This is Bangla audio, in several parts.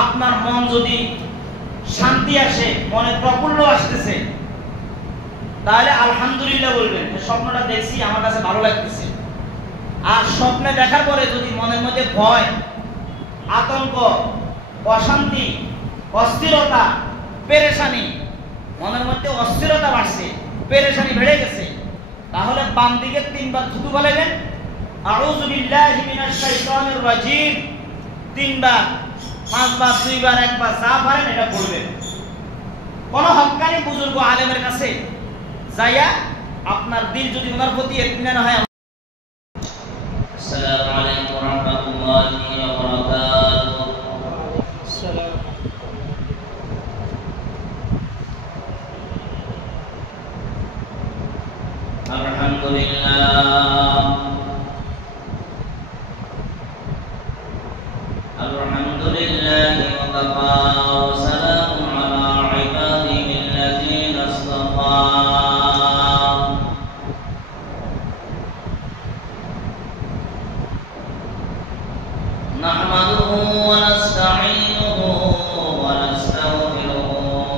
আপনার মন যদি শান্তি আসে, মনে প্রফুল্ল আসতেছে, তাহলে আলহামদুলিল্লাহ বলবেন, স্বপ্নটা দেখছি আমার কাছে ভালো লাগতেছে। আর স্বপ্নে দেখার পরে যদি মনের মধ্যে ভয়, আতঙ্ক, অশান্তি, অস্থিরতা, পেরেশানি, মনের মধ্যে অস্থিরতা বাড়ছে, পেরেশানি বেড়ে গেছে, তাহলে বাম দিকে 3 বার থুতু বলবেন, আউযু বিল্লাহি মিনাশ শাইতানির রাজিম 3 বার, 5 বার, 2 বার, 1 বার, যা পারেন এটা বলবেন। কোন হক্কানি বুজুর্গ আলেমের কাছে যাইয়া আপনার দিল যদি ওনার প্রতি ইতমিনান হয়। আসসালামু আলাইকুম ওয়া রাহমাতুল্লাহি ওয়া বারাকাতুহু। আলহামদুলিল্লাহ আলহামদুলিল্লাহি ওয়া কাফা ওয়া সালামুন আলা ইবাদিহি আল্লাযীনা ইসতাফা। نحمده ونستعينه ونستغفره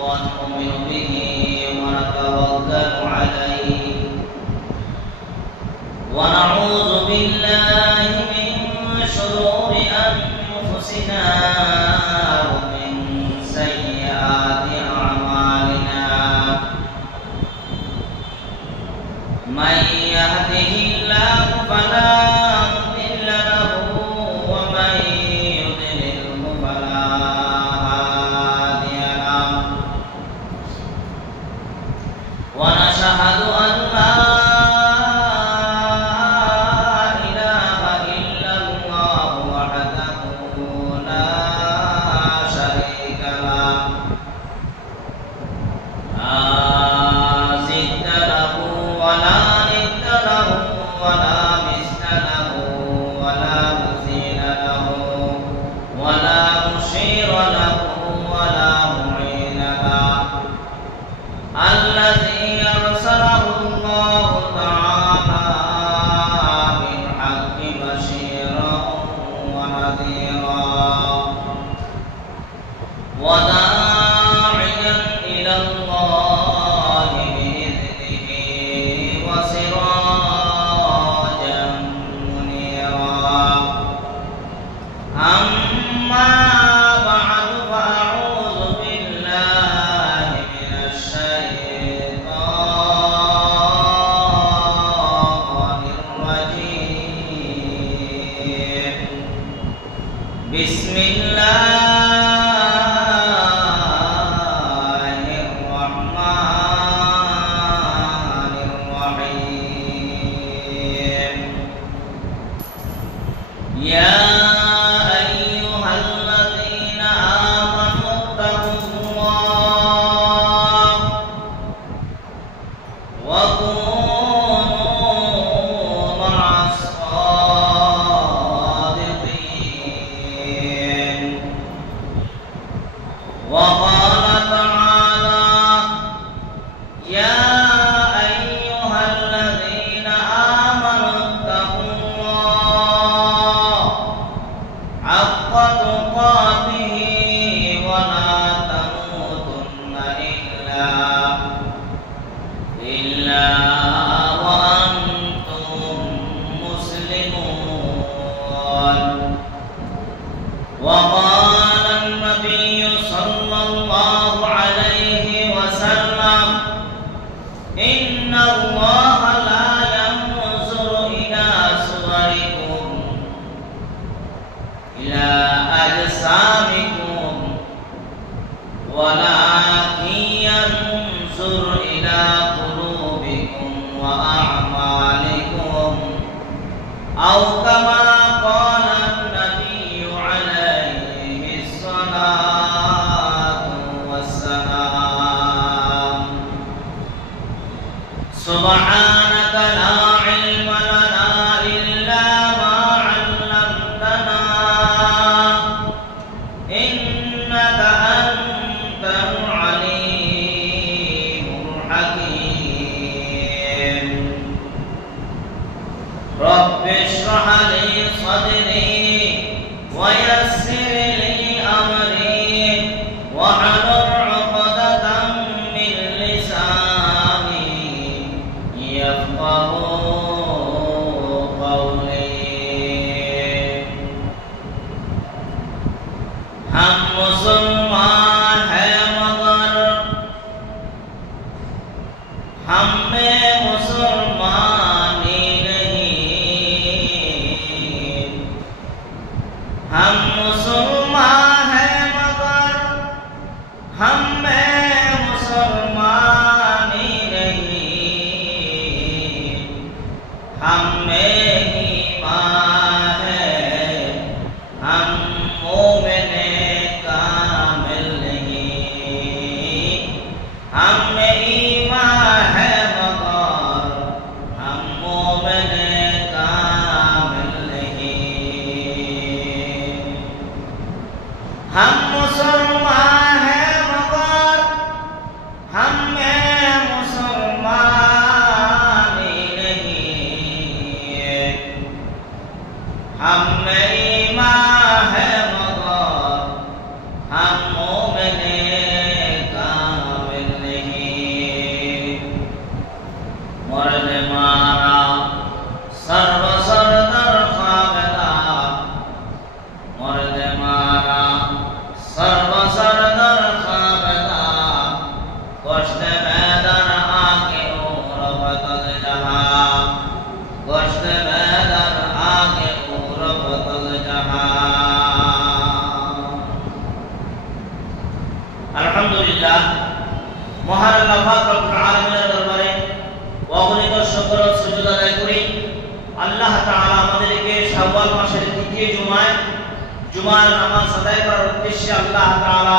ونؤمن به ونتوكل عليه ونعوذ بالله من شرور أنفسنا ومن سيئات أعمالنا من يهده الله فلا مضل له ومن يضلله فلا هادي له ونشهد أن لا إله إلا الله وحده لا شريك له لا ضد له ولا ند له ولا مثل له ولا مثيل له ولا مشير له ولا معين له الذي أرسله الله تعالى بالحق بشيرا ونذيرا وداعيا إلى الله بإذنه وسراجا منيرا. أما بعد فأعوذ بالله من الشيطان الرجيم. بسم الله الرحمن الرحيم. يا أيها الذين آمنوا اتقوا الله وكونوا مع الصادقين. وقال تعالى يا أيها الذين آمنوا اتقوا الله حق تقاته ولا تموتن إلا وأنتم مسلمون. وقال النبي صلى الله عليه وسلم إن الله لا ينظر إلى صوركم إلى أجسامكم ولكن ينظر إلى قلوبكم وأعمالكم أو كما قال النبي عليه الصلاة والسلام. سبحانك لا علم لنا إلا ما علمتنا واحلل عقدة من لساني يفقهوا قولي हम मुसलमान हैं मगर हम में मुसलमानी नहीं हम मुसलमान हैं मगर हम में मुसलमानी नहीं हम में ईमान है हम मोमिन कामिल नहीं हम में ईमान है मगर हम मोमिन कामिल नहीं हम मुसलमान हैं मगर हम में मुसलमानी नहीं हम में ईमान है मगर हम मोमिन कामिल नहीं मर्द मारा सर्व सरदर खाबदा मर्द मारा सर्व सरदर खाबदा गोश्त मैदान आके और बदल जहा गोश्त मैदान आके और बदल जहा আলহামদুলিল্লাহ মহান আল্লাহ পাক রব্বুল আলামিনের দরবারে অগণিত শুকর ও সুজুদ আদায় করি আল্লাহ তাআলা আমাদেরকে শাওয়াল মাসের তৃতীয় জুমার নামাজ আদায় করার উদ্দেশ্যে আল্লাহ তাআলা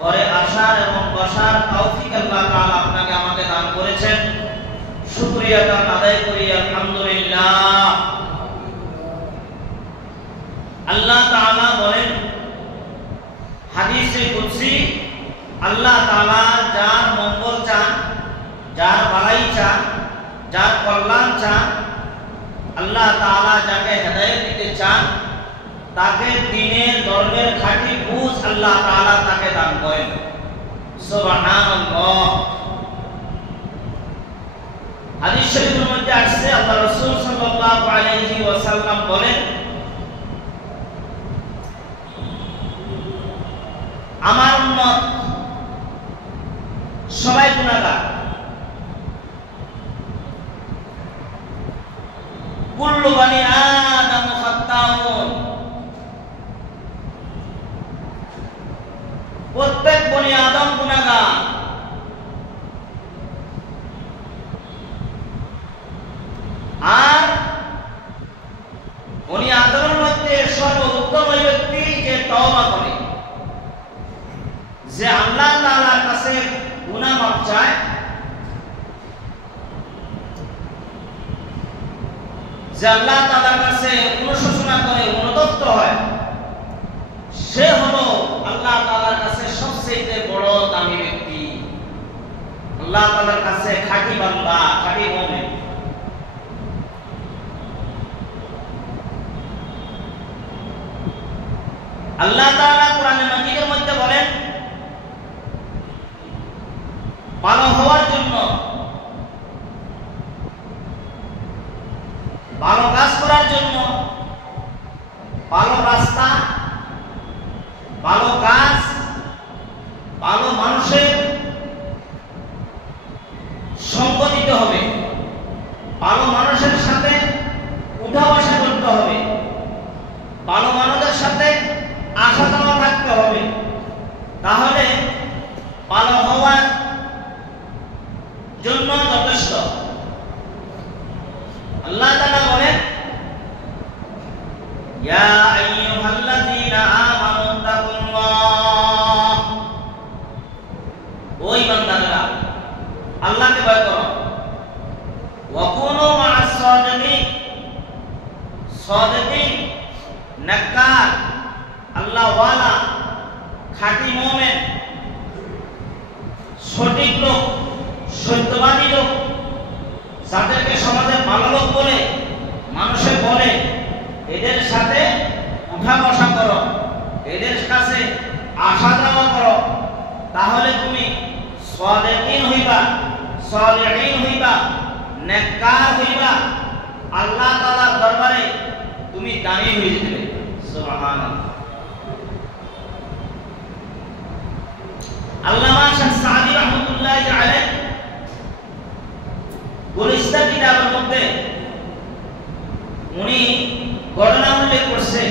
ঘরে আসার এবং বসার তৌফিক আল্লাহ তাআলা আপনাকে আমাকে দান করেছেন শুকরিয়া আদায় করি আলহামদুলিল্লাহ আল্লাহ তাআলা বলেন হাদিসে কুদসি আল্লাহ তাআলা যার মঙ্গল চান যার ভালাই চান যার কল্যাণ চান আল্লাহ তাআলা যাকে হেদায়েত দিতে চান তাকে দ্বীনের ধর্মের খাঁটি বুঝ আল্লাহ তাআলা তাকে দান করেন সুবহানাল্লাহ হাদিস শরীফের মধ্যে আসছে আল্লাহ রাসূল সাল্লাল্লাহু আলাইহি ওয়াসাল্লাম বলেন আমার উম্মত সবাই গুনাহগার কুল্লু বানি আদম খাত্তাউন প্রত্যেক বনি আদম গুনাহগার আর বনি আদমের মধ্যে সর্বোত্তম ওই ব্যক্তি যে তওবা করে যে আল্লাহ তাআলার কাছে গুনাহ মাফ চায় যে আল্লাহ তাআলার কাছে অনুশোচনা করে অনুতপ্ত হয় সে হলো আল্লাহ তাআলার কাছে সবচেয়ে বড় দামি ব্যক্তি আল্লাহ তাআলার কাছে খাঁটি বান্দা খাঁটি মুমিন আল্লাহ তাআলা কোরআনে মাজিদের মধ্যে বলেন ভালো হওয়ার জন্য ভালো কাজ করার জন্য ভালো রাস্তা ভালো কাজ ভালো মানুষের সঙ্গ দিতে হবে ভালো মানুষের সাথে উঠা বসা করতে হবে ভালো মানুষের সাথে আসা যাওয়া থাকতে হবে তাহলে ভালো হওয়ার জন্য যথেষ্ট আল্লাহ তাআলা বলেন ইয়া আইয়ুহাল্লাযীনা আমানু তাকুল্লাহ ওই বান্দারা আল্লাহকে ভয় করো ওয়া কুনু মা'আস সাদিকিন সাদিকিন নাক্কার আল্লাহ ওয়ালা খাঁটি মুমিন সঠিক লোক সত্যবাদী লোক যাদেরকে সমাজে ভালো লোক বলে মানুষে বলে এদের সাথে উঠা বসা করো এদের কাছে আসা যাওয়া করো তাহলে তুমি সাদিকিন হইবা, সালিহিন হইবা, নেককার হইবা, আল্লাহ তাআলার দরবারে তুমি দামি হয়ে যাবে। সুবহানাল্লাহ। আল্লামা শাহ সাদি রাহমাতুল্লাহি আলাইহি গুলিস্তান কিতাবের মধ্যে উনি ঘটনা উল্লেখ করছে,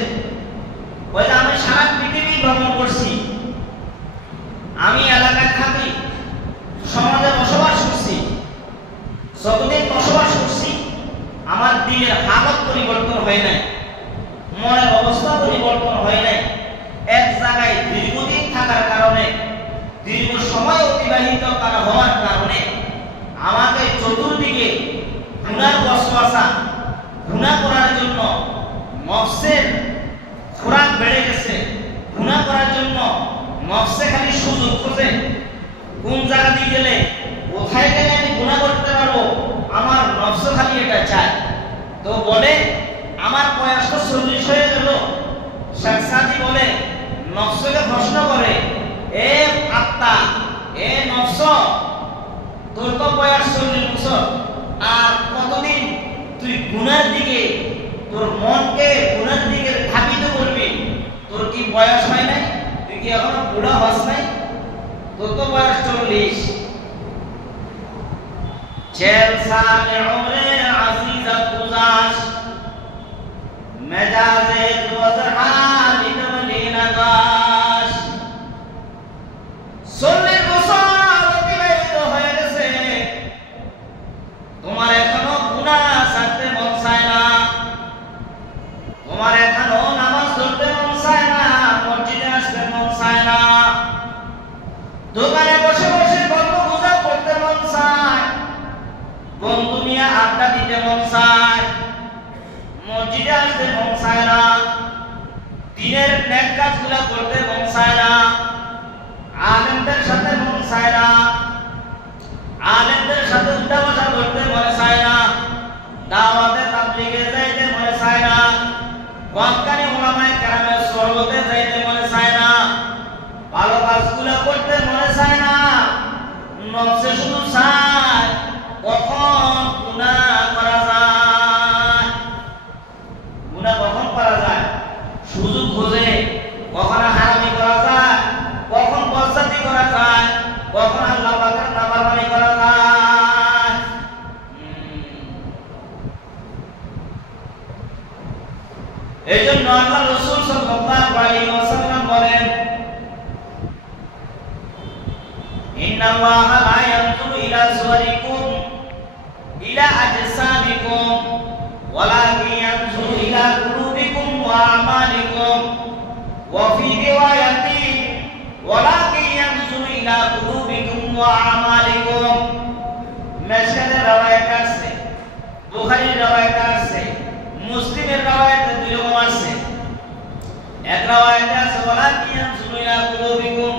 বলে আমি সারা পৃথিবী ভ্রমণ করছি, আমি এলাকায় থাকি, সমাজে বসবাস করছি, যতদিন বসবাস করছি আমার দিনের হালত পরিবর্তন হয় নাই, মনের অবস্থা পরিবর্তন হয় নাই। এক জায়গায় দীর্ঘদিন থাকার কারণে, দীর্ঘ সময় অতিবাহিত হওয়ার কারণে আমাকে চতুর্দিকে গুনার ওয়াসওয়াসা, গুনাহ করার জন্য নফসের খোরাক বেড়ে গেছে। গুনাহ করার জন্য নফসে খালি সুযোগ খোঁজে, কোন জায়গা দিয়ে গেলে, কোথায় গেলে আমি গুনাহ করতে পারবো, আমার নফস খালি এটা চায়। তো বলে আমার বয়স তো 40 হয়ে গেল। শেখ সাদি বলে, নফসকে প্রশ্ন করে, এ আত্মা, এ নফস, তোর তো বয়স 40 বছর, আর কতদিন তুই গুনার দিকে, তোর মনকে গুনার দিকে ধাবিত করবি? তোর কি বয়স হয় নাই? তুই কি এখনো বুড়া হস নাই? তোর তো বয়স 40। চেল সালে উমরে আজিজা গুজাশ, মেজাজে দুজহান ইতমলিনা গাশ। 40 বছর অতিবাহিত হয়ে গেছে, তোমার এখনো গুনাহ ছাড়তে মন চায় না, তোমার এখনো নামাজ পড়তে মন চায় না, মসজিদে আসতে মন চায় না, দোকানে বসে বসে গল্প গুজব করতে মন চায়, বন্ধু নিয়ে আড্ডা দিতে মন চায়, মসজিদে আসতে মন চায় না, দিনের নেক কাজগুলো করতে মন চায় না, আলেমদের সাথে মন চায় না, আলেমদের সাথে উঠা বসা করতে মনে চায় না, দাওয়াতে তাবলীগে যাইতে মনে চায় না, ওয়াক্কানি উলামায়ে কেরামের সোহবতে যাইতে মনে চায় না, ভালো কাজগুলো করতে মনে চায় না। নফসে শুধু চায় কখন গুনাহ করা যায়, গুনাহ কখন করা যায়, সুযোগ খোঁজে, কখন হারামি করা যায়, কখন বদসাতি করা যায়, কখন আল্লাহ পাকের নাফরমানি করা যায়। এইজন্য আল্লাহ রাসূল সাল্লাল্লাহু আলাইহি ওয়াসাল্লাম বলেন, ইন্নাল্লাহা লা ইয়ানজুরু ইলা সুওয়ারিকুম ইলা আজসামিকুম ওয়ালাকিন ইয়ানজুরু ইলা কুলুবিকুম ওয়া আমালিকুম ওয়া ফি রিওয়ায়াতিন ওয়ালাকিন ইয়ানজুরু ইলা কুলুবিকুম ওয়া আমালিকুম। মিশকাতের রওয়ায়াত আছে, বুখারীর রওয়ায়াত আছে, মুসলিমের রওয়ায়াতে দুই রকম আছে। এক রওয়ায়াতে আছে ওয়ালাকিন ইয়ানজুরু ইলা কুলুবিকুম,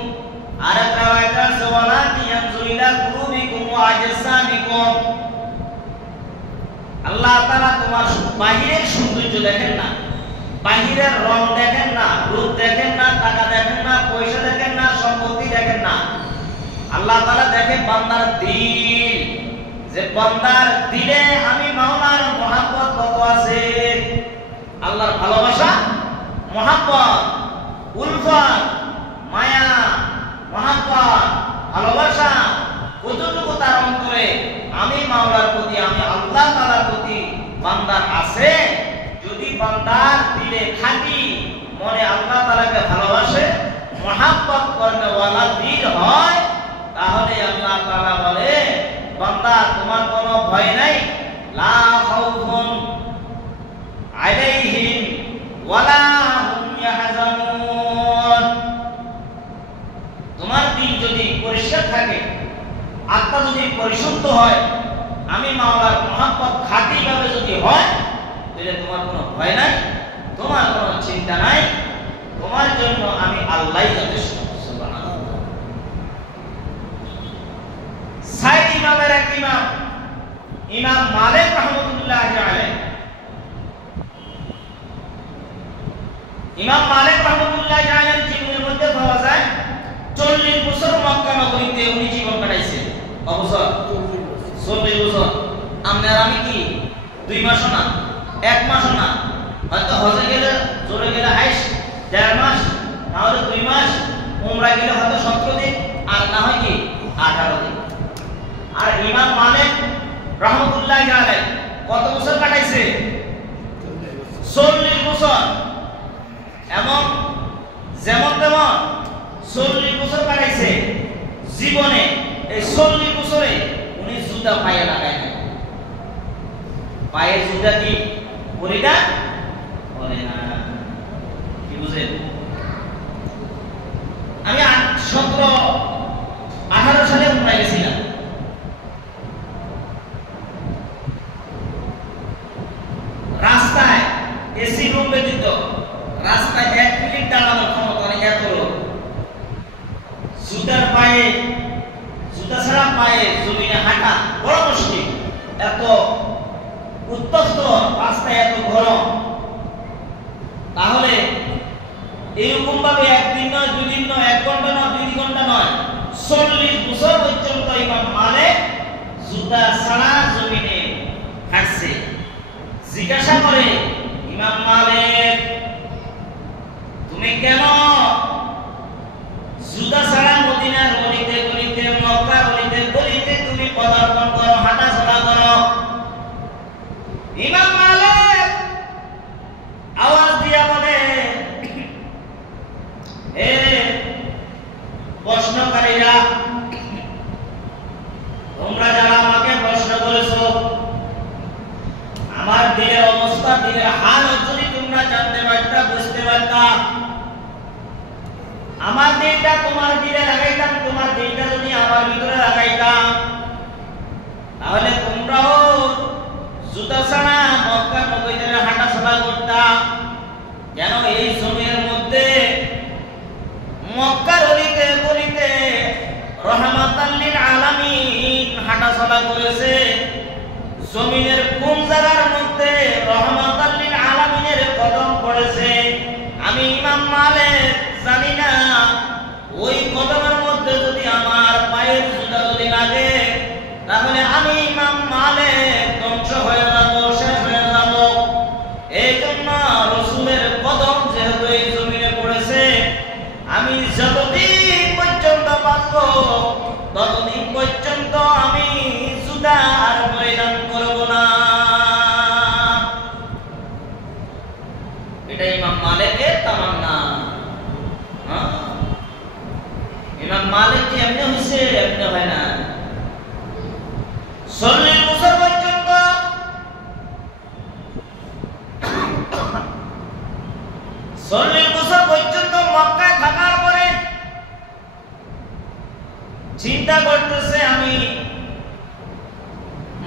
আর এক রওয়ায়াতে আছে ওয়ালাকিন ইয়ানজুরু ইলা কুলুবিকুম ওয়া আজসামিকুম। আল্লাহ তাআলা তোমার বাহিরের সৌন্দর্য দেখেন না, বাহিরের রং দেখেন না, রূপ দেখেন না, টাকা দেখেন না, পয়সা দেখেন না, সম্পত্তি দেখেন না। আল্লাহ তাআলা দেখেন বান্দার দিল, যে বান্দার দিলে আমি মাওলার মহব্বত কত আছে, আল্লাহর ভালোবাসা, মহব্বত, উলফত, মায়া, মহব্বত, ভালোবাসা কতটুকু তার অন্তরে আমি মাওলার প্রতি, আমি আল্লাহ তাআলার প্রতি বান্দার আছে। যদি বান্দার দিলে খাঁটি মনে আল্লাহ তাআলাকে ভালোবাসে, মহব্বত করনে ওয়ালা দিল হয়, তাহলে আল্লাহ তাআলা বলে, বান্দা তোমার কোনো ভয় নাই, লা খাউফুন আলাইহিম ওয়ালা হুম ইয়াহজানুন। তোমার দিল যদি পরিষ্কার থাকে, আত্মা যদি পরিশুদ্ধ হয়, আমি মাওলার মহব্বত খাঁটিভাবে যদি হয়, তাহলে তোমার কোনো ভয় নাই, তোমার কোনো চিন্তা নাই, তোমার জন্য আমি আল্লাহই যথেষ্ট। সুবহানাল্লাহ। সাইদ ইমামের এক ইমাম, ইমাম মালিক রাহমাতুল্লাহি আলাইহি, ইমাম মালিক রাহমাতুল্লাহি আলাইহির জীবনের মধ্যে পাওয়া যায় 40 বছর রাহমাতুল্লাহি আলাইহি কত বছর কাটাইছে? 40 বছর। এবং যেমন তেমন 40 বছর কাটাইছে জীবনে। এই 40 বছরে উনি জুতা পায়ে লাগাই না। পায়ের জুতা কি পরিধান করে না। কি বুঝেন? আমি 17-18 সালে উমরায় গেছিলাম। রাস্তায় এসি রুম ব্যতীত রাস্তায় 1 মিনিট দাঁড়ানোর ক্ষমতা নেই, এত লোক। জুতার পায়ে, জুতা ছাড়া পায়ে জমিনে হাঁটা বড় মুশকিল। এত উত্তপ্ত রাস্তায়, এত গরম। তাহলে এরকম ভাবে একদিন নয়, 2 দিন নয়, 1 ঘন্টা নয়, 2 ঘন্টা নয়, 40 বছর পর্যন্ত ইমাম মালিক জুতা ছাড়া জমিনে হাঁটছে। জিজ্ঞাসা করে ইমাম মালিক, তুমি কেন জুতা ছাড়া মদিনার গলিতে গলিতে, মক্কার গলিতে গলিতে তুমি পদার্পণ করো, হাঁটাচলা করো? ইমাম মালিক আওয়াজ দিয়া বলে, হে প্রশ্নকারীরা, তোমরা যারা আমাকে প্রশ্ন করেছো, আমার দিলের অবস্থা, দিলের হাল যদি তোমরা জানতে পারতা, বুঝতে পারতা, আমার দিলটা তোমার দিলে লাগাইতাম, তোমার দিলটা যদি আমার ভিতরে লাগাইতাম, তাহলে তোমরাও জুতা ছাড়া মক্কা মদিনায় হাঁটাচলা করতা। কেন এই জমির মধ্যে মক্কার অলিতে গলিতে রহমাতাল লিল আলামিন হাঁটাচলা করেছে। জমিনের কোন জায়গার মধ্যে রহমাতাল লিল আলামিনের কদম পড়েছে আমি ইমাম মালিক জানি না। ওই কদমের মধ্যে যদি আমার পায়ের জুতা যদি লাগে, তাহলে আমি ইমাম মালিক ধ্বংস হয়ে যাব, শেষ হয়ে যাব। এই জন্য রাসূলের কদম যেহেতু এই জমিনে পড়েছে, আমি যতদিন পর্যন্ত বাঁচব ততদিন পর্যন্ত আমি জুতা আর পরিধান করব না। এটা ইমাম মালিকের তামান্না। ইমাম মালিক কি এমনি হয়েছে? এমনি হয় না। 40 বছর পর্যন্ত 40 বছর পর্যন্ত মক্কায় থাকার পরে চিন্তা করতেছে, আমি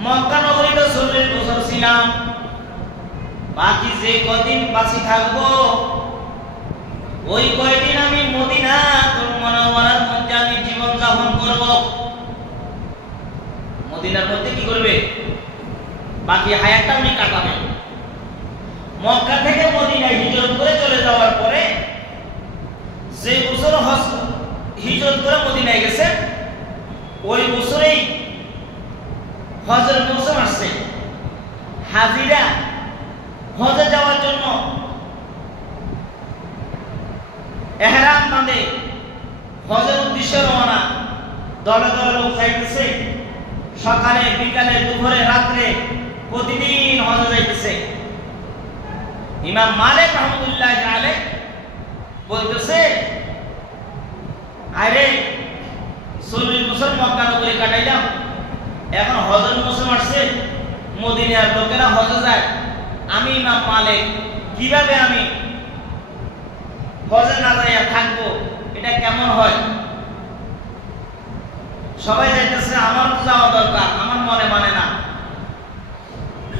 মক্কা নগরীতে 40 বছর ছিলাম, বাকি যে কদিন বাঁচি থাকবো ওই কয়দিন আমি মদিনাতুল মুনাওয়ারার মধ্যে আমি জীবন যাপন করব। মদিনার মধ্যে কি করবে? বাকি হায়াতটা উনি কাটাবেন। মক্কা থেকে মদিনায় হিজরত করে চলে যাওয়ার পরে যে বছর হিজরত করে মদিনায় গেছে, ওই বছরেই হজের মৌসুম আসছে। হাজিরা হজে যাওয়ার জন্য ইহরাম বাঁধে হজের উদ্দেশ্যে রওনা। দলে দলে লোক যাইতেছে, সকালে বিকালে দুপুরে রাত্রে প্রতিদিন হজে যাইতেছে। ইমাম মালিক রাহমাতুল্লাহি আলাইহি বলতেছে, আরে 40 বছর মক্কা নগরী কাটাইলাম, এখন হজের মৌসুম আসছে, মদিনার লোকেরা হজে যায়, আমি ইমাম মালিক কিভাবে আমি হজে না যাইয়া থাকবো? এটা কেমন হয়? সবাই যাইতেছে, আমার তো যাওয়া দরকার, আমার মনে মানে না।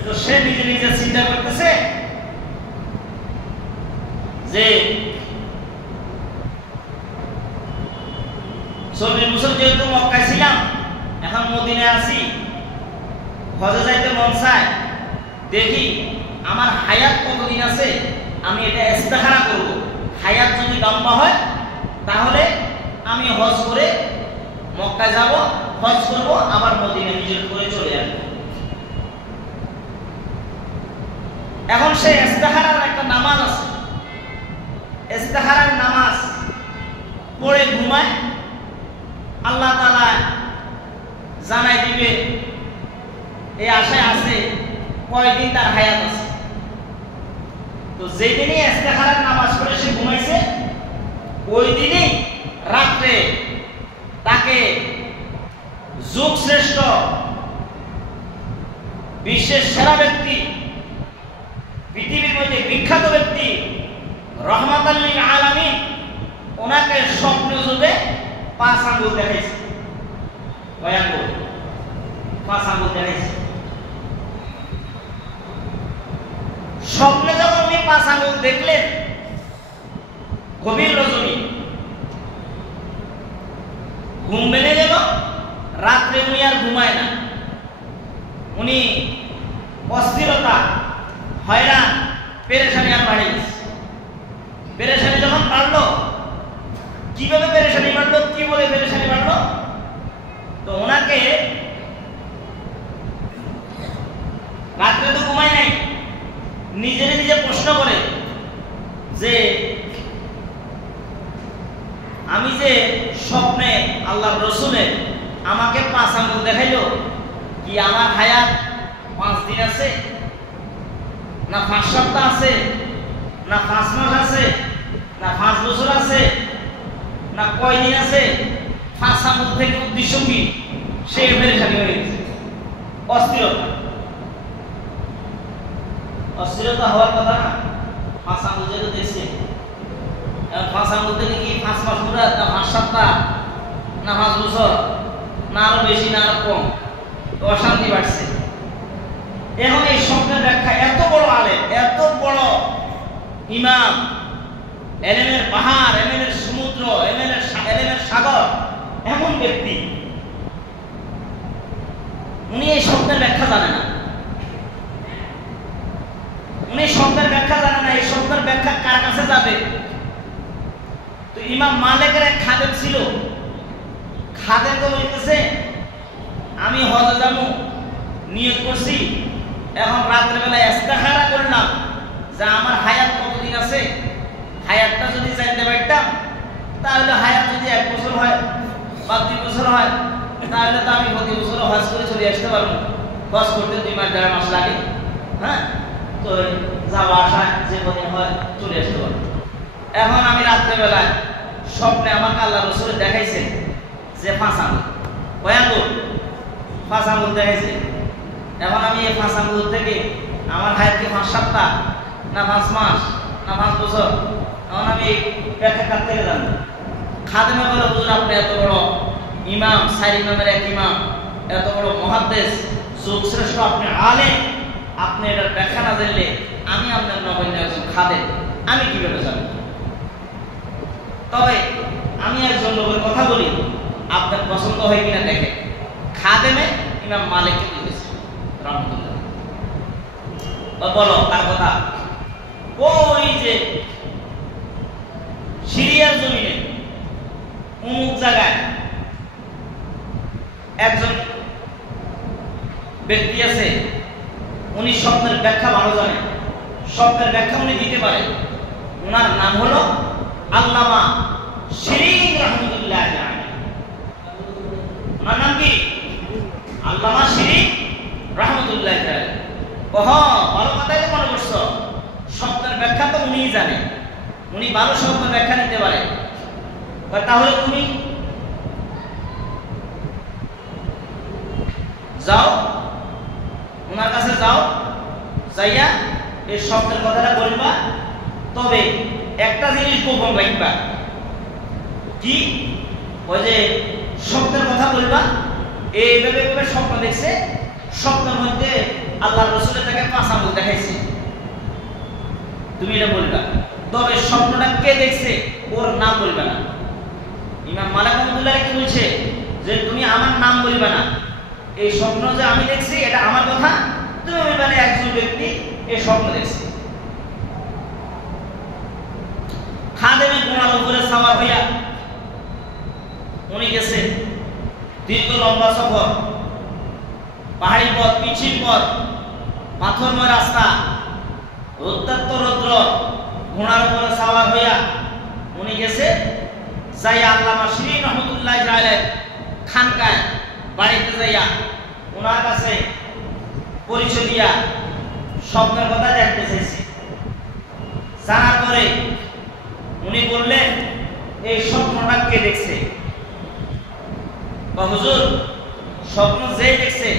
তো সে নিজে নিজে চিন্তা করতেছে যে 40 বছর যেহেতু মক্কায় ছিলাম, এখন মদিনায় আছি, হজে যাইতে মন চায়, দেখি আমার হায়াত কতদিন আছে, আমি এটা ইস্তেখারা করব। হায়াত যদি লম্বা হয় তাহলে আমি হজ করে মক্কা যাব, হজ করব, আবার মদিনায় হিজরত করে চলে আসব। এখন সে ইস্তেখারার একটা নামাজ আছে, ইস্তেখারার নামাজ পড়ে ঘুমায়, আল্লাহ তাআলা জানাই দিবে এই আশায় আছে কয়দিন তার হায়াত আছে। তো যেদিনই ইস্তেখারার নামাজ পড়ে সে ঘুমাইছে, ওই দিনই রাত্রে তাকে যুগ শ্রেষ্ঠ বিশ্বের সেরা ব্যক্তি, পৃথিবীর মধ্যে বিখ্যাত ব্যক্তি রহমাতাল লিল আলামিন ওনাকে স্বপ্ন যুগে 5 আঙ্গুল দেখাইছে। কয় আঙ্গুল? 5 আঙ্গুল দেখাইছে। স্বপ্নে যখন উনি 5 আঙ্গুল দেখলেন, গভীর রজনী, ঘুম ভেঙে গেল। রাত্রে উনি আর ঘুমায় না, উনি অস্থিরতা, হয়রান, পেরেশানি আর বাড়ে গেছে। পেরেশানি যখন বাড়লো, কিভাবে পেরেশানি বাড়লো, কি বলে পেরেশানি বাড়লো? তো ওনাকে রাত্রে তো ঘুমায় নাই, নিজে নিজে প্রশ্ন করে যে আমি যে স্বপ্নে আল্লাহর রসুলের আমাকে 5 আঙ্গুল দেখাইলো, কি আমার হায়াত 5 দিন আছে, না 5 সপ্তাহ আছে, না 5 মাস আছে, না 5 বছর আছে, না কয় দিন আছে? 5 আঙ্গুল থেকে উদ্দেশ্য কি? সে পেরেশানি হয়ে গেছে। অস্থিরতা হওয়ার কথা না। 5 আঙ্গুল যেটা দেখছে, 5 আঙ্গুল থেকে কি 5 মাস পুরা, না 5 সপ্তাহ, না 5 বছর, না আরো বেশি, না আরো কম? অশান্তি বাড়ছে। এখন এই স্বপ্নের ব্যাখ্যা এত বড় আলেম, এত বড় ইমাম, এলেমের পাহাড়, এলেমের সমুদ্র, এলেমের সাগর, এমন ব্যক্তি, উনি এই স্বপ্নের ব্যাখ্যা জানে না। উনি স্বপ্নের ব্যাখ্যা জানে না। এই স্বপ্নের ব্যাখ্যা কার কাছে যাবে? তো ইমাম মালিকের এক খাদেম ছিল, খাদেম তো বলতেছে আমি হজে যাবো, নিয়ত করছি, এখন রাত্রেবেলা ইস্তেখারা করলাম যে আমার হায়াত কতদিন আছে। হায়াতটা যদি জানতে পারতাম, তাহলে হায়াত যদি 1 বছর হয় বা 2 বছর হয়, তাহলে তো আমি প্রতি বছর হজ করে চলে আসতে পারবো। হজ করতে 2 মাস 1.5 মাস লাগে, হ্যাঁ, তো যাওয়া আসা যে কদিন হয় চলে আসতে পারবো। এখন আমি রাত্রেবেলায় স্বপ্নে আমাকে আল্লাহ রসুল দেখাইছেন যে 5 আঙ্গুল। কয় আঙ্গুল? 5 আঙ্গুল দেখাইছে। এখন আমি এই 5 আঙ্গুল থেকে আমার হায়াত কি 5 সপ্তাহ, না 5 মাস, না 5 বছর? এখন আমি ব্যাখ্যা কার থেকে জানবো? খাদেমে বলে, হুজুর আপনি এত বড় ইমাম, 4 ইমামের এক ইমাম, এত বড় মুহাদ্দিস, যুগ শ্রেষ্ঠ, আপনি আলেম, আপনি এটার ব্যাখ্যা না জানলে আমি আপনার নগণ্য একজন খাদেম, আমি কিভাবে জানবো? তবে আমি একজন লোকের কথা বলি, আপনার পছন্দ হয় কিনা দেখে। খাদেমে ইমাম মালিককে বলেছে রহমতুল্লাহ, বলো কার কথা? ওই যে সিরিয়ার জমিনে অমুক জায়গায় একজন ব্যক্তি আছে, উনি স্বপ্নের ব্যাখ্যা ভালো জানেন, স্বপ্নের ব্যাখ্যা উনি দিতে পারেন। ওনার নাম হলো আল্লামা শিরিন রহমতুল্লাহ আলাইহি। ওনার নাম কি? আল্লামা শিরিন রহমতুল্লাহ আলাইহি। ভালো কথাই তো মনে করছো, স্বপ্নের ব্যাখ্যা তো উনিই জানেন, উনি ভালো স্বপ্নের ব্যাখ্যা নিতে পারে। তাহলে তুমি যাও, ওনার কাছে যাও, যাইয়া এই স্বপ্নের কথাটা বলবা, তবে একটা জিনিস গোপন রাখবা। কি? ওই যে স্বপ্নের কথা বলবা, এইভাবে স্বপ্ন দেখছে, স্বপ্নের মধ্যে আল্লাহ রসুলের তাকে 5 আঙ্গুল দেখাইছে, তুমি এটা বলবা। তবে স্বপ্নটা কে দেখছে ওর নাম বলবে না। ইমাম মালিক রহমাতুল্লাহ কি বলছে যে তুমি আমার নাম বলবে না, এই স্বপ্ন যে আমি দেখছি এটা আমার কথা, তুমি বলবে না একজন ব্যক্তি এই স্বপ্ন দেখছে। খাদেমে ঘোড়ার উপরে সাওয়ার হইয়া উনি গেছে, দীর্ঘ লম্বা সফর, পাহাড়ি পথ, পিচ্ছিল পথ, পাথরময় রাস্তা, রৌদ্রাক্ত রৌদ্র, ঘোড়ার উপরে সাওয়ার হইয়া উনি গেছে। যাইয়া আল্লামা শিরিন রহমতুল্লাহ আলাইহি খানকায় বাড়িতে যাইয়া ওনার কাছে পরিচয় দিয়া স্বপ্নের কথা জানতে চাইছি। জানার পরে উনি বললেন এই স্বপ্নটা কে দেখছে? হুজুর, স্বপ্ন যে দেখছে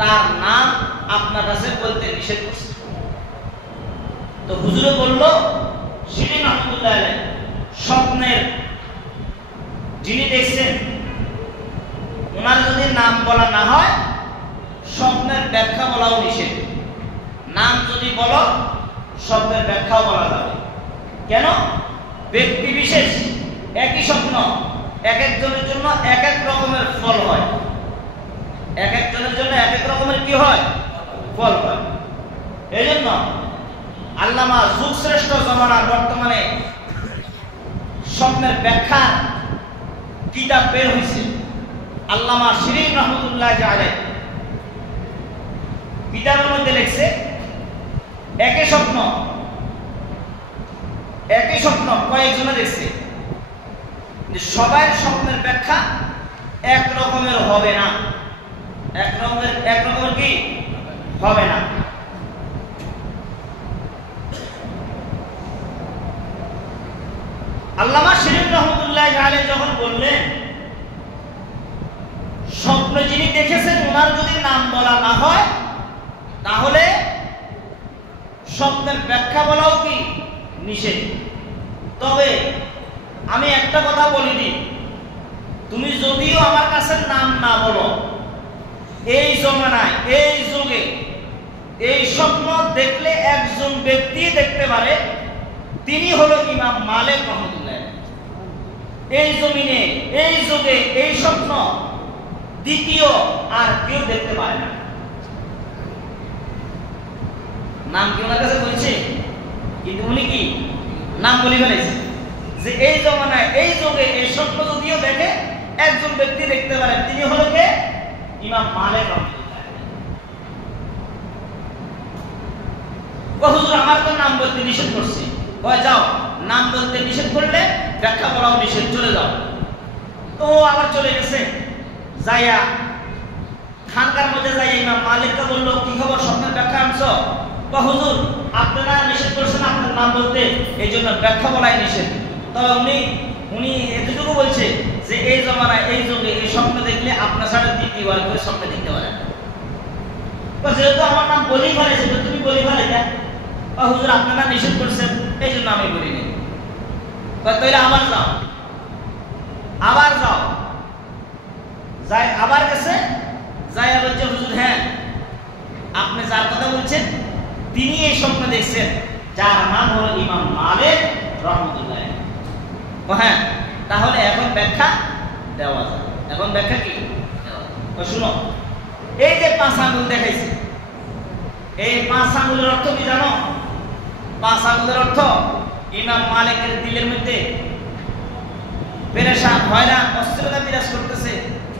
তার নাম আপনার কাছে বলতে নিষেধ করছে। তো হুজুরে বলল, শিরিন রহমাতুল্লাহ আলাইহি, স্বপ্নের যিনি দেখছেন ওনার যদি নাম বলা না হয়, স্বপ্নের ব্যাখ্যা বলাও নিষেধ। নাম যদি বলো, স্বপ্নের ব্যাখ্যাও বলা যাবে। কেন? ব্যক্তি বিশেষ একই স্বপ্ন এক একজনের জন্য এক এক রকমের ফল হয়, এক একজনের জন্য এক এক রকমের কি হয়? ফল হয়। এই জন্য আল্লামা যুগ শ্রেষ্ঠ জমানার বর্তমানে স্বপ্নের ব্যাখ্যা কিতাব বের হয়েছে। আল্লামা শিরিন রহমাতুল্লাহ আলাইহি কিতাবের মধ্যে লিখছে, একই স্বপ্ন কয়েকজনে দেখছে, সবাই স্বপ্নের ব্যাখ্যা এক রকমের হবে না। এক রকমের কি হবে না। আল্লামা শিরিন রহমাতুল্লাহ আলাইহি যখন বললেন স্বপ্ন যিনি দেখেছেন ওনার যদি নাম বলা না হয়, তাহলে স্বপ্নের ব্যাখ্যা বলাও কি নিষেধ। তবে আমি একটা কথা বলি দিই, তুমি যদিও আমার কাছে নাম না বলো, এই জমানায় এই যুগে এই স্বপ্ন দেখলে একজন ব্যক্তি দেখতে পারে, তিনি হলো ইমাম মালিক রহমাতুল্লাহ। এই জমিনে এই যুগে এই স্বপ্ন দ্বিতীয় আর কেউ দেখতে পারে না। নাম কি ওনার কাছে বলছে, কিন্তু উনি কি নাম বলে ফেলেছে যে এই জমানায় এই যুগে এই স্বপ্ন যদিও দেখে একজন ব্যক্তি দেখতে পারেন, তিনি হলো কে? ইমাম মালিক রহমাতুল্লাহ। হুজুর, আমার তো নাম বলতে নিষেধ করছে। কয় যাও, নাম বলতে নিষেধ করলে ব্যাখ্যা বলাও নিষেধ, চলে যাও। তো আবার চলে গেছে, যাইয়া খানকার মধ্যে যাই ইমাম মালিককে বললো, কি খবর, স্বপ্নের ব্যাখ্যা আনছো? হুজুর, আপনারা নিষেধ করছেন আপনার নাম বলতে, এই জন্য ব্যাখ্যা বলাই নিষেধ। তবে উনি এতটুকু বলছে যে এই জমানায় এই যুগে এই স্বপ্ন দেখলে আপনার সাথে দ্বিতীয়বার করে স্বপ্ন দেখতে পারেন। যেহেতু আমার নাম বলি ফেলেছে, তুমি বলি ফেলে দেন, হুজুর আপনারা নিষেধ করছেন এই জন্য আমি বলিনি। তাহলে আবার যাও যাই, আবার গেছে, যাই বলছে, হুজুর হ্যাঁ, আপনি যার কথা বলছেন তিনি এই স্বপ্ন দেখছেন, যার নাম হলো ইমাম মালিক রহমাতুল্লাহ। হ্যাঁ, তাহলে এখন ব্যাখ্যা দেওয়া যায়। এখন ব্যাখ্যা কি? শুনো, এই যে 5 আঙ্গুল দেখাইছে, এই 5 আঙ্গুলের অর্থ কি জানো? 5 আঙ্গুলের অর্থ ইমাম মালিকের দিলের মধ্যে পেরেশান, হয়রান, অস্থিরতা বিরাজ করতেছে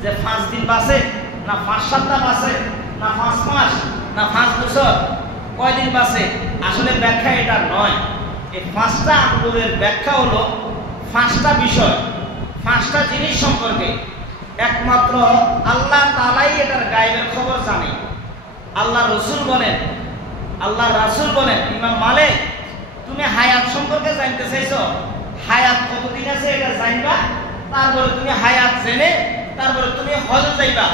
যে 5 দিন বাঁচে না 5 সপ্তাহ বাঁচে না 5 মাস না 5 বছর, কয়দিন বাঁচে। আসলে ব্যাখ্যা এটা নয়। এই 5টা আঙ্গুলের ব্যাখ্যা হলো 5টা বিষয়, 5টা জিনিস সম্পর্কে একমাত্র আল্লাহ তাআলাই এটার গায়েবের খবর জানে। আল্লাহ রাসূল বলেন, ইমাম মালিক, তুমি হায়াত সম্পর্কে জানতে চাইছো, হায়াত কতদিন আছে এটা জানবা, তারপরে তুমি হায়াত জেনে তারপরে তুমি হজে যাইবা।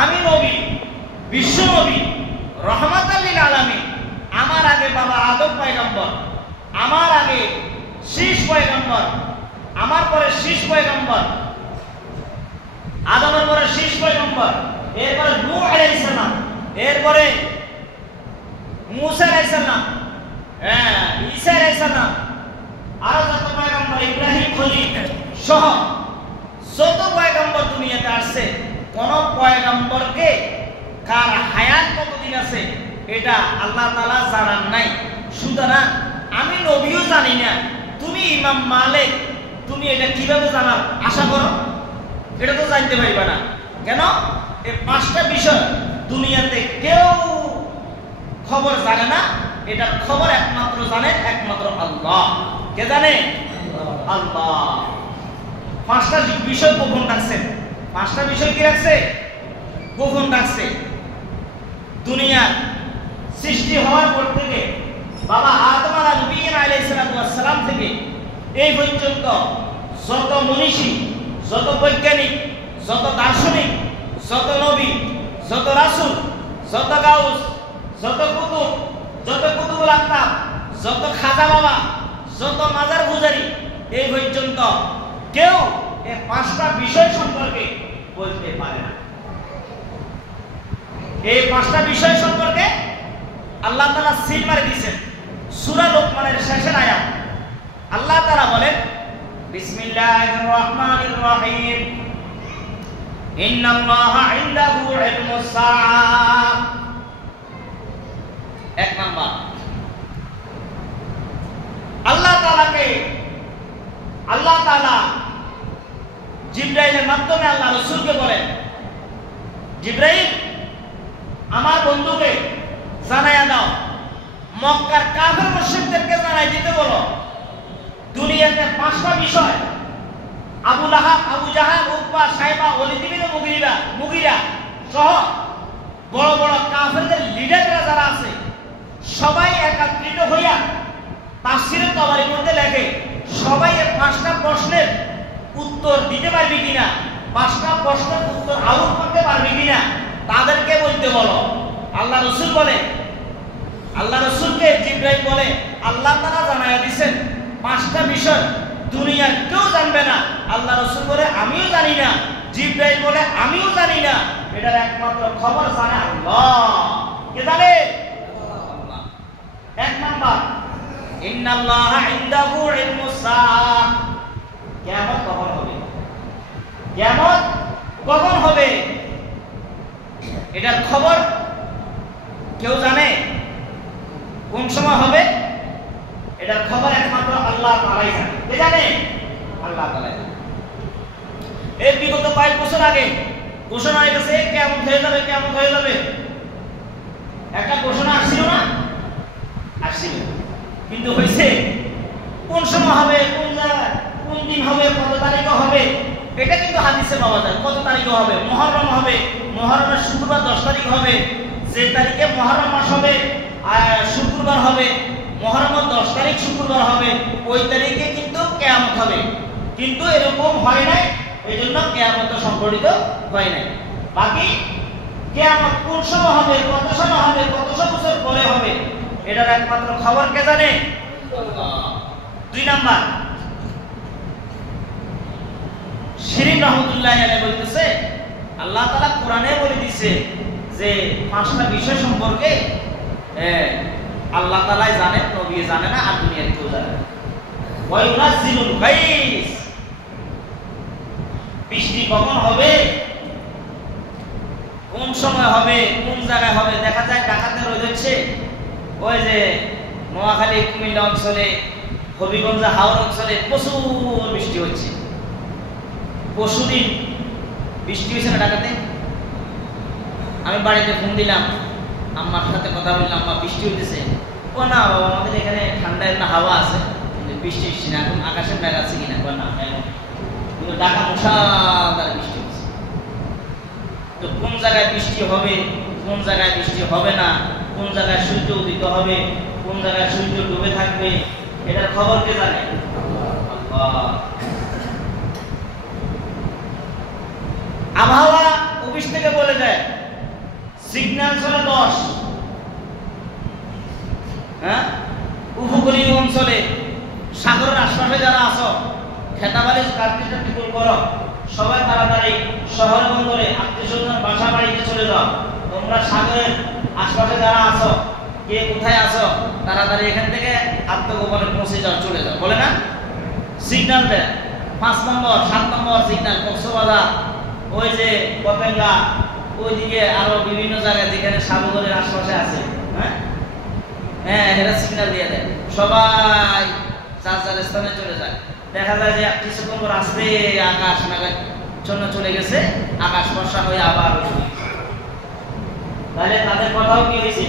আমি নবী, বিশ্ব নবী, রহমাতাল লিল আলামিন, আমার আগে বাবা আদম পয়গম্বর, আমার আগে শীষ পয়গম্বর, আমার পরে শীষ পয়গম্বর, আদমের পরে শীষ পয়গম্বর, এরপরে নূহ আলাইহিস সালাম, এরপরে মুসা আলাইহিস সালাম, ঈসা আলাইহিস সালাম, আরো যত পয়গম্বর, ইব্রাহিম খলিল সহ যত পয়গম্বর দুনিয়াতে আসছে, কোন পয়গম্বরকে কার হায়াত কতদিন আছে এটা আল্লাহ তাআলা জানান নাই। সুতরাং আমি নবীও জানি না, তুমি ইমাম মালিক, তুমি এটা কিভাবে জানার আশা করো? এটা তো জানতে পারবে না। কেন? এই 5টা বিষয় দুনিয়াতে কেউ খবর জানে না, এটার খবর একমাত্র জানে একমাত্র আল্লাহ। কে জানে? আল্লাহ। 5টা বিষয় গোপন রাখছে। 5টা বিষয় কি রাখছে? গোপন রাখছে। দুনিয়ার সৃষ্টি হওয়ার পর থেকে বাবা আদম আলাইহিস সালাম থেকে এই পর্যন্ত যত মনীষী, যত বৈজ্ঞানিক, যত দার্শনিক, যত নবী, যত রাসূল, যত গাউস, যত কুতুব, যত কুতুবুল আকতাব, যত খাজা বাবা, যত মাজার পূজারী, এই পর্যন্ত কেউ এই 5টা বিষয় সম্পর্কে বলতে পারে না। এই 5টা বিষয় সম্পর্কে আল্লাহ তাআলা সিল মারে দিয়েছেন। সূরা লোকমানের শেষের আয়াত আল্লাহ তাআলা বলেন, বিসমিল্লাহির রহমানির রহিম, ইন্নাল্লাহা ইনদাহু ইলমুস সাআহ। এক নাম্বার, আল্লাহ তাআলা জিবরাইলের মাধ্যমে আল্লাহ রাসূলকে বলেন, জিবরাইল আমার বন্ধুকে জানায়া দাও, মক্কার কাফের মুশরিকদেরকে জানাই দিতে বলো, দুনিয়াতে 5টা বিষয় আবু লাহাব, আবু জাহাল, উতবা, সাইবা, ওয়ালিদ ইবনে মুগিরা সহ বড় বড় কাফেরদের লিডাররা যারা আছে সবাই একত্রিত হইয়া তাফসীরের তাবারির মধ্যে লেখে, সবাই এই 5টা প্রশ্নের উত্তর দিতে পারবে কিনা, 5টা প্রশ্নের উত্তর আলোক করতে পারবে কিনা তাদেরকে বলতে বলো। আল্লাহ রাসূল বলে, আল্লাহ রাসূলকে জিবরাইল বলে আল্লাহ তাআলা জানায়া দিবেন 5টা বিষয় দুনিয়ার কেউ জানবে না। আল্লাহ রাসূল বলে আমিও জানি না, জিবরাইল বলে আমিও জানি না, এটার একমাত্র খবর জানে আল্লাহ। কে জানে? আল্লাহ। এক নাম্বার, ইন্নাল্লাহা ইনদাহু ইলমুস সাআহ। কিয়ামত কখন হবে? কিয়ামত কখন হবে এটার খবর কেউ জানে? কোন সময় হবে এটার খবর একমাত্র আল্লাহ তাআলাই জানে। কে জানে? আল্লাহ তাআলাই জানে। এই বিগত কয়েক বছর আগে ঘোষণা হয়ে গেছে কিয়ামত হয়ে যাবে, কিয়ামত হয়ে যাবে। একটা ঘোষণা আসছিল না? আসছিল, কিন্তু হইছে কোন সময় হবে, কোন জায়গায়, কোন দিন হবে, কত তারিখে হবে এটা কিন্তু হাদিসে পাওয়া যায়। কত তারিখে হবে? মুহররম হবে, মুহররমের শুক্রবার 10 তারিখ হবে। যে তারিখে মুহররম মাস হবে শুক্রবার হবে, মুহররমের 10 তারিখ শুক্রবার হবে, ওই তারিখে কিন্তু কিয়ামত হবে। কিন্তু এরকম হয় নাই, এজন্য কিয়ামত সংঘটিত হয় নাই। বাকি কিয়ামত কোন সময় হবে, কত সময় হবে, কত বছর পরে হবে এটার একমাত্র খবর কে জানে? আল্লাহ। 2 নাম্বার, শিরিন রহমাতুল্লাহি আলাইহি বলতেছে আল্লাহ তাআলা কোরআনে বলে দিয়েছে যে 5টা বিষয় সম্পর্কে আল্লাহ তাআলাই জানে, নবী জানে না, আর দুনিয়ার কেউ জানে না। ওয়া ইউনাজ্জিলুল গায়স, বৃষ্টি কখন হবে, কোন সময় হবে, কোন জায়গায় হবে। দেখা যায় ঢাকাতে রোদ হচ্ছে, ওই যে নোয়াখালী, কুমিল্লা অঞ্চলে, হবিগঞ্জ, হাওড় অঞ্চলে প্রচুর বৃষ্টি হচ্ছে। পরশুদিন বৃষ্টি হয়েছে না ঢাকাতে? আমি বাড়িতে ফোন দিলাম, আম্মার সাথে কথা বললাম, আম্মা বৃষ্টি হইতেছে। ও না বাবা, আমাদের এখানে ঠান্ডা একটা হাওয়া আছে, কিন্তু বৃষ্টি হচ্ছে না। এখন আকাশের মেঘ আছে কিনা? না, কিন্তু ঢাকা মুষলধারে বৃষ্টি হচ্ছে। তো কোন জায়গায় বৃষ্টি হবে, কোন জায়গায় বৃষ্টি হবে না, কোন জায়গায় সূর্য উদিত হবে, কোন জায়গায় সূর্য ডুবে থাকবে এটার খবর কে জানে? আল্লাহ। আবহাওয়া অফিস থেকে বলে দেয় সিগন্যাল চলে 10। হ্যাঁ, উপকূলীয় অঞ্চলে, সাগরের আশপাশে যারা আছো, খেতাবাড়ি কাজটা ঠিক করো, সবাই তাড়াতাড়ি শহর বন্দরে আত্মীয়স্বজন বাসা বাড়িতে চলে যাও। তোমরা সাগরের আশপাশে যারা আছো, কে কোথায় আছো, তাড়াতাড়ি এখান থেকে আত্মগোপনে পৌঁছে যাও, চলে যাও, বলে না? সিগন্যাল দেয় 5 নম্বর 7 নম্বর সিগন্যাল। কক্সবাজার, ওই যে পতেঙ্গা, ওইদিকে আরো বিভিন্ন জায়গায় যেখানে সাগরের আশপাশে আছে, হ্যাঁ এরা সিগন্যাল দিয়ে দেয়, সবাই যার যার স্থানে চলে যায়। দেখা যায় যে কিছুক্ষণ পর আসতে আকাশ নাগাদ জন্য চলে গেছে, আকাশ বর্ষা হয়ে আবার তাহলে তাদের কথাও কি হয়েছে?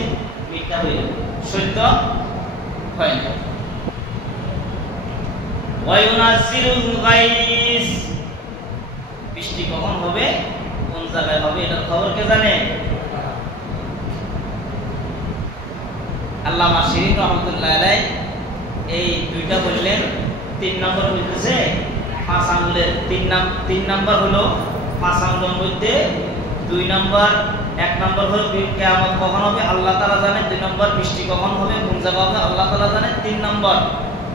মিথ্যা হয়ে গেল, সত্য হয় না। ওয়ায়ুনাজিলুল গায়স, বৃষ্টি কখন হবে, কোন জায়গায় হবে এটার খবর কে জানে? আল্লামা শিরীন রহমতুল্লাহ আলাইহি এই দুইটা বললেন। 3 নম্বর বলতেছে 5 আঙ্গুলের 3 নম্বর হলো 5 আঙ্গুলের মধ্যে 2 নম্বর 1 নম্বর হলো কিয়ামত কখন হবে আল্লাহ তাআলা জানেন, 2 নম্বর বৃষ্টি কখন হবে কোন জায়গা হবে আল্লাহ তাআলা জানেন, 3 নম্বর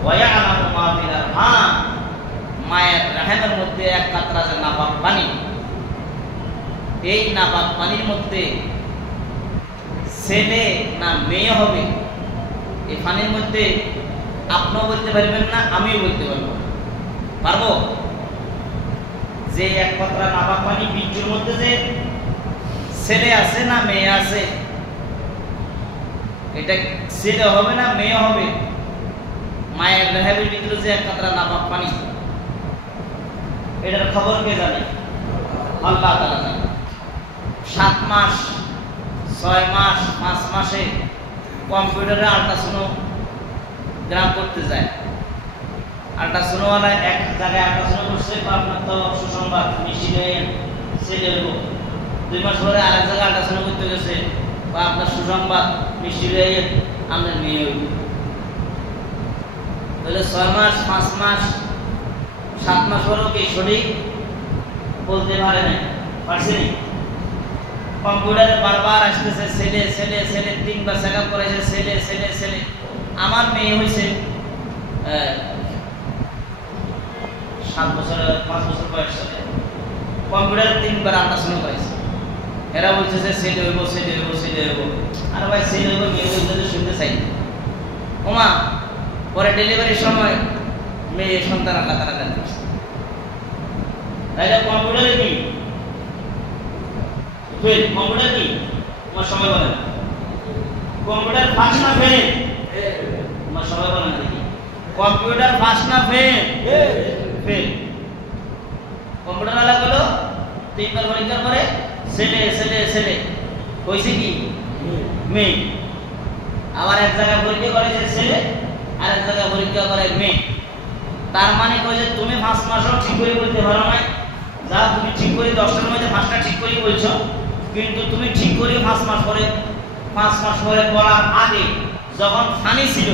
ওয়া ইয়ালামু মা ফিল আরহাম, মায়ের রহমের মধ্যে এক কাতরা যে নাপাক পানি, এই নাপাক পানির মধ্যে ছেলে না মেয়ে হবে এই পানির মধ্যে আপনিও বলতে পারবেন না, আমিও বলতে পারবো না। পারবো যে এক কাতরা নাপাক পানি বীর্যের মধ্যে যে ছেলে আছে না মেয়ে আছে, এটা ছেলে হবে না মেয়ে হবে, মায়ের রেহাবের ভিতরে যে এক কাতরা নাপাক পানি, এটার খবর কে জানে? আল্লাহ তাআলা জানে। 7 মাস 6 মাস 5 মাসে কম্পিউটারে আল্ট্রাসোনোগ্রাম করতে যায়, আল্ট্রাসোনোওয়ালা এক জায়গায় আল্ট্রাসোনো করছে, আপনার তো সুসংবাদ নিশ্চিত ছেলে হইব। 2 মাস পরে আরেক জায়গায় আল্ট্রাসোনো করতে গেছে, বা আপনার সুসংবাদ নিশ্চিত আপনার মেয়ে হইব। তাহলে 6 মাস 5 মাস 7 মাস পরেও কি সঠিক বলতে পারে না, পারছে না। কম্পিউটারে বারবার আসতেছে ছেলে ছেলে ছেলে, 3 বার চেক আপ করেছে ছেলে ছেলে ছেলে। আমার মেয়ে হয়েছে 7 বছর 5 বছর বয়স, কম্পিউটারে 3 বার আল্ট্রাসাউন্ড করেছে, এরা বলছে যে ছেলে হইব ছেলে হইব ছেলে হইব। আর ভাই ছেলে হইব মেয়ে হইব শুনতে চাই ওমা। পরে ডেলিভারির সময় মেয়ে সন্তান আল্লাহ তাআলা দান করছে। তাইলে কম্পিউটারে কি ফেল? কম্পিউটার কি তোমার সবাই বলেন কম্পিউটার ফাঁস না ফেল? তোমার সবাই বলেন দেখি কম্পিউটার ফাঁস না ফেল? ফেল। কম্পিউটার वाला গুলো 3 বার পরীক্ষা করে ছেলে ছেলে ছেলে হইছে কি মেয়ে। আবার এক জায়গায় পরীক্ষা করে যে ছেলে, আর এক জায়গায় পরীক্ষা করে মেয়ে। তার মানে কই যে তুমি 5 মাসও ঠিক করে বলতে পারো না, যা তুমি ঠিক করে 10টার মধ্যে 5টা ঠিক করে বলছো, কিন্তু তুমি ঠিক করে 5 মাস পরে পড়ার আগে যখন ফানি ছিল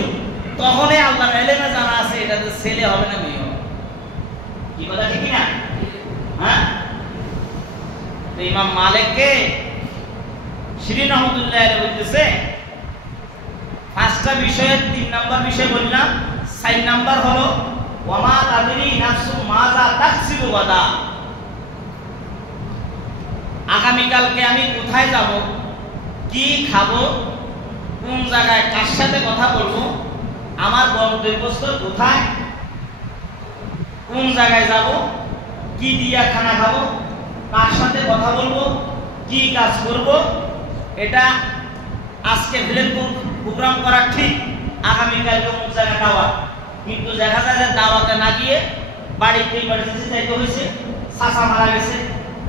তখনই আল্লাহর ইলমে জানা আছে এটা তো ছেলে হবে না মেয়ে হবে। কি কথা ঠিক না? হ্যাঁ। তো ইমাম মালিককে শিরীন রহমাতুল্লাহ আলাইহি বলতেছে 5টা বিষয়ের 3 নাম্বার বিষয় বললাম, 4 নাম্বার হলো ওয়ামা তাদরি নাফসু মাজা তাকসিবু গাদা। আগামীকালকে আমি কোথায় যাব, কি খাবো, কোন জায়গায় কার সাথে কথা বলবো, আমার গন্তব্যস্থল কোথায়, কোন জায়গায় যাব, কি দিয়া খানা খাবো, কার সাথে কথা বলবো, কি কাজ করব, এটা আজকে প্ল্যান প্রোগ্রাম করা ঠিক, আগামীকালকে কোন জায়গায় দাওয়াত। কিন্তু দেখা যায় যে দাওয়াতে না গিয়ে বাড়িতে ইমার্জেন্সি যাইতে হয়েছে, চাচা মারা গেছে,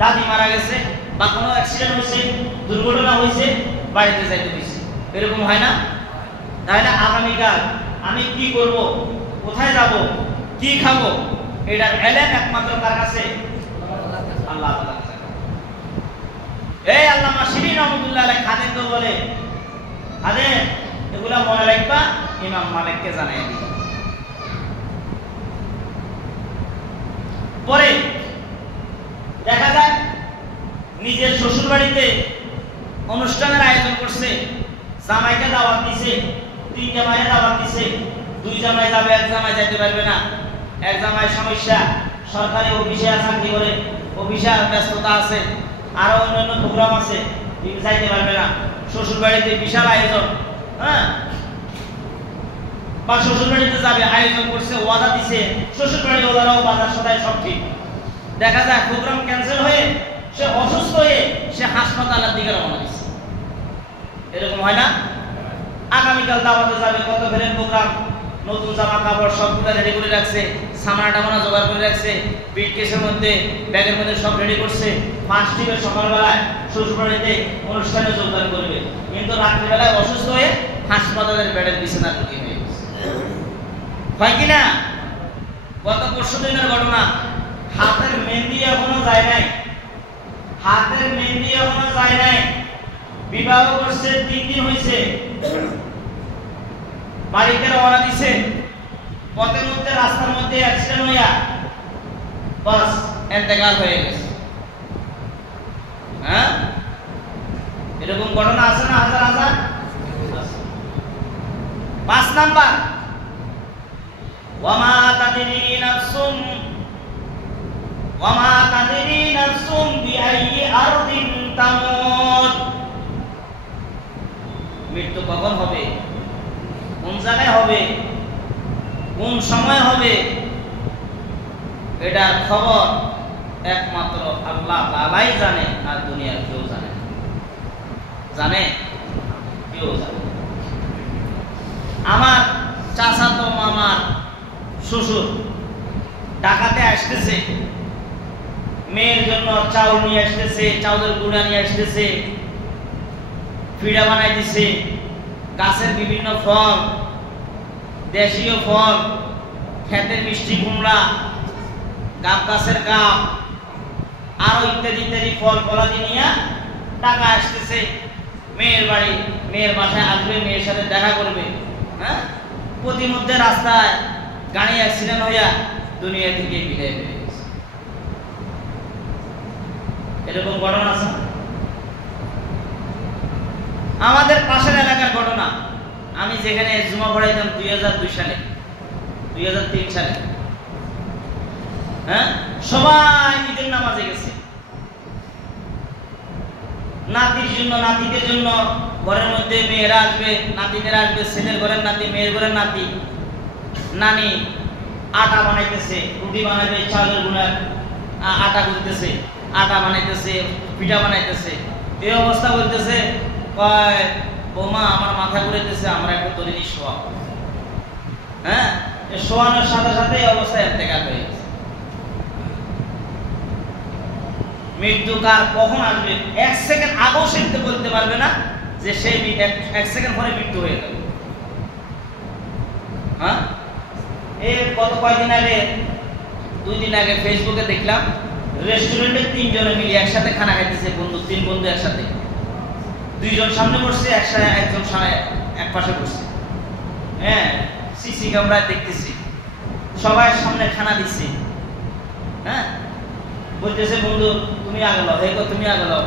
দাদি মারা গেছে, বা কোনো অ্যাক্সিডেন্ট হয়েছে, দুর্ঘটনা হয়েছে, বাড়িতে যাইতে হয়েছে, এরকম হয় না? তাহলে আগামীকাল আমি কি করব, কোথায় যাব, কি খাবো, এটার ইলম একমাত্র কার কাছে? আল্লাহ তাআলার কাছে। এই আল্লামা শিরীন রহমাতুল্লাহ আলাইহি খাদেম তো বলে, খাদেম এগুলা মনে রাখবা, ইমাম মালিককে জানাই দিবা। পরে দেখা যায় নিজের শ্বশুর বাড়িতে অনুষ্ঠানের আয়োজন করছে, জামাইকে দাওয়াত দিছে, 3 জামাইকে দাওয়াত দিছে, 2 জামাই যাবে, 1 জামাই যাইতে পারবে না। 1 জামাই সমস্যা, সরকারি অফিসে চাকরি করে, অফিসে ব্যস্ততা আছে, আরো অন্যান্য প্রোগ্রাম আছে, যাইতে পারবে না। শ্বশুর বাড়িতে বিশাল আয়োজন, হ্যাঁ, বা শ্বশুর বাড়িতে যাবে, আয়োজন করছে, ওয়াদা দিছে, শ্বশুর বাড়ি ওয়াদারাও বাজার সদাই সব ঠিক। দেখা যায় প্রোগ্রাম ক্যান্সেল হয়ে সে অসুস্থ হয়ে সে হাসপাতালের দিকে রওনা দিচ্ছে, এরকম হয় না? আগামীকাল দাওয়াতে যাবে, কত ফেরেন প্রোগ্রাম, নতুন জামা কাপড় সবগুলো রেডি করে রাখছে, সামনা টামনা জোগাড় করে রাখছে, ব্রিফকেসের মধ্যে ব্যাগের মধ্যে সব রেডি করছে। ফার্স্ট ট্রিপের সকালবেলায় শ্বশুরবাড়িতে অনুষ্ঠানে যোগদান করবে, কিন্তু রাত্রিবেলায় অসুস্থ হয়ে হাসপাতালের বেডের বিছানা ঢুকে হয়ে গেছে। হয় কি না? গত পরশু দিনের ঘটনা, হাতের মেহেন্দি এখনো যায় নাই, হাতের মেহেন্দি এখনো যায় নাই, বিবাহ করছে 3 দিন হয়েছে, বাড়িতে রওনা দিছে, পথের মধ্যে রাস্তার মধ্যে অ্যাক্সিডেন্ট হইয়া বাস ইন্তেকাল হয়ে গেছে। হ্যাঁ, এরকম ঘটনা আছে না হাজার হাজার। 5 নাম্বার, ওয়ামা তাদরি নাফসুম বিআইয়ি আরদিন তামুত। মৃত্যু কখন হবে, কোন জায়গায় হবে, কোন সময় হবে, এটার খবর একমাত্র আল্লাহ তাআলাই জানে, আর দুনিয়ার কেউ জানে না। জানে কেউ জানে। আমার চাচাতো মামার শ্বশুর ঢাকাতে আসতেছে, মেয়ের জন্য চাউল নিয়ে আসতেছে, চাউলের গুঁড়া নিয়ে আসতেছে, ফিড়া বানাই দিছে, গাছের বিভিন্ন ফল, দেশীয় ফল, ক্ষেতের মিষ্টি কুমড়া, গাব গাছের গাব, আরো ইত্যাদি ইত্যাদি ফল ফলাদি নিয়ে ঢাকা আসতেছে মেয়ের বাড়ি, মেয়ের বাসায় আসবে, মেয়ের সাথে দেখা করবে। হ্যাঁ, প্রতিমধ্যে রাস্তায় গাড়ি অ্যাক্সিডেন্ট হইয়া দুনিয়া থেকে বিদায় হয়ে গেছে। এরকম ঘটনা আছে। আমাদের পাশের এলাকার ঘটনা, আমি যেখানে জুমা পড়াইতাম 2002 সালে, 2003 সালে, হ্যাঁ, সবাই ঈদের নামাজে গেছে। নাতির জন্য, নাতিদের জন্য ঘরের মধ্যে মেয়েরা আসবে, নাতিনেরা আসবে, ছেলের ঘরের নাতি, মেয়ের ঘরের নাতি, নানি আটা বানাইতেছে, রুটি বানাইবে, চালের গুঁড়া আটা করতেছে, আটা বানাইতেছে, পিঠা বানাইতেছে। এই অবস্থা বলতেছে, কয় বৌমা আমার মাথা ঘুরাইতেছে, আমরা একটু তরিনি শোয়া। হ্যাঁ, শোয়ানোর সাথে সাথে এই অবস্থায় ইন্তেকাল হয়ে গেছে। মৃত্যু কার কখন আসবে 1 সেকেন্ড আগেও সে বলতে পারবে না যে সে 1 সেকেন্ড পরে মৃত্যু হয়ে যাবে। হ্যাঁ, এই গত কয়েকদিন আগে, 2 দিন আগে ফেসবুকে দেখলাম রেস্টুরেন্টে 3 জনে মিলে একসাথে খানা খাইতেছে, বন্ধু, 3 বন্ধু একসাথে, 2 জন সামনে বসছে, একজন এক পাশে বসছে। হ্যাঁ, সিসি ক্যামেরায় দেখতেছি, সবাই সামনে খানা দিচ্ছে। হ্যাঁ, বলতেছে বন্ধু তুমি আগে লাও, এরপর তুমি আগে লাও,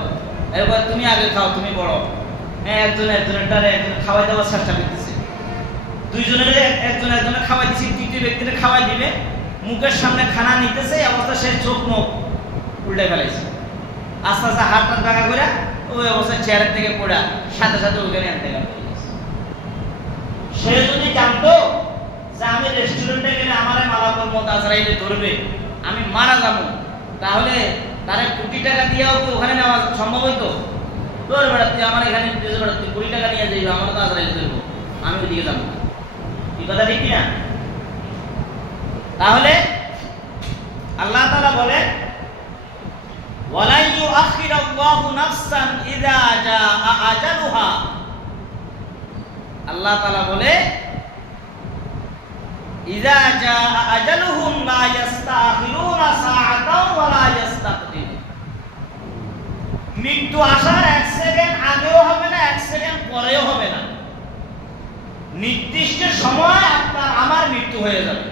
এরপর তুমি আগে খাও, তুমি বড়। হ্যাঁ, একজনের খাওয়াই দেওয়ার চেষ্টা করতেছে, 2 জনের একজনের খাওয়াই দিচ্ছে, 3য় ব্যক্তিকে খাওয়াই দিবে, মুখের সামনে খানা নিতেছে, অবস্থা সে চোখ মুখ উল্টে ফেলাইছে, আস্তে আস্তে হাতটা টাকা করে ওই অবস্থায় চেয়ারের থেকে পড়া সাথে সাথে ওইখানে আনতে গেল। সে যদি জানতো যে আমি রেস্টুরেন্টে গেলে আমার মালাকুল মত আজরাইলে ধরবে, আমি মারা যাবো, তাহলে তারে কোটি টাকা দিয়েও কি ওখানে নেওয়া সম্ভব হইতো? তোর বেড়া তুই আমার এখানে 20 টাকা নিয়ে যাইবি, আমার তো আজরাইলে ধরবো, আমি ওইদিকে যাবো। কি কথা ঠিক কিনা? তাহলে আল্লাহ তাআলা বলে ওয়ালা ইউআখিরুল্লাহু নাফসান ইযা জাআ আজালুহা। আল্লাহ তাআলা বলে ইযা জাআ আজালুহুম লা ইস্তাখিরুনা সাআতাও ওয়া লা ইস্তাকদিমুন। মৃত্যু আসার 1 সেকেন্ড আগেও হবে না, 1 সেকেন্ড পরেও হবে না, নির্দিষ্ট সময় আপনার আমার মৃত্যু হয়ে যাবে।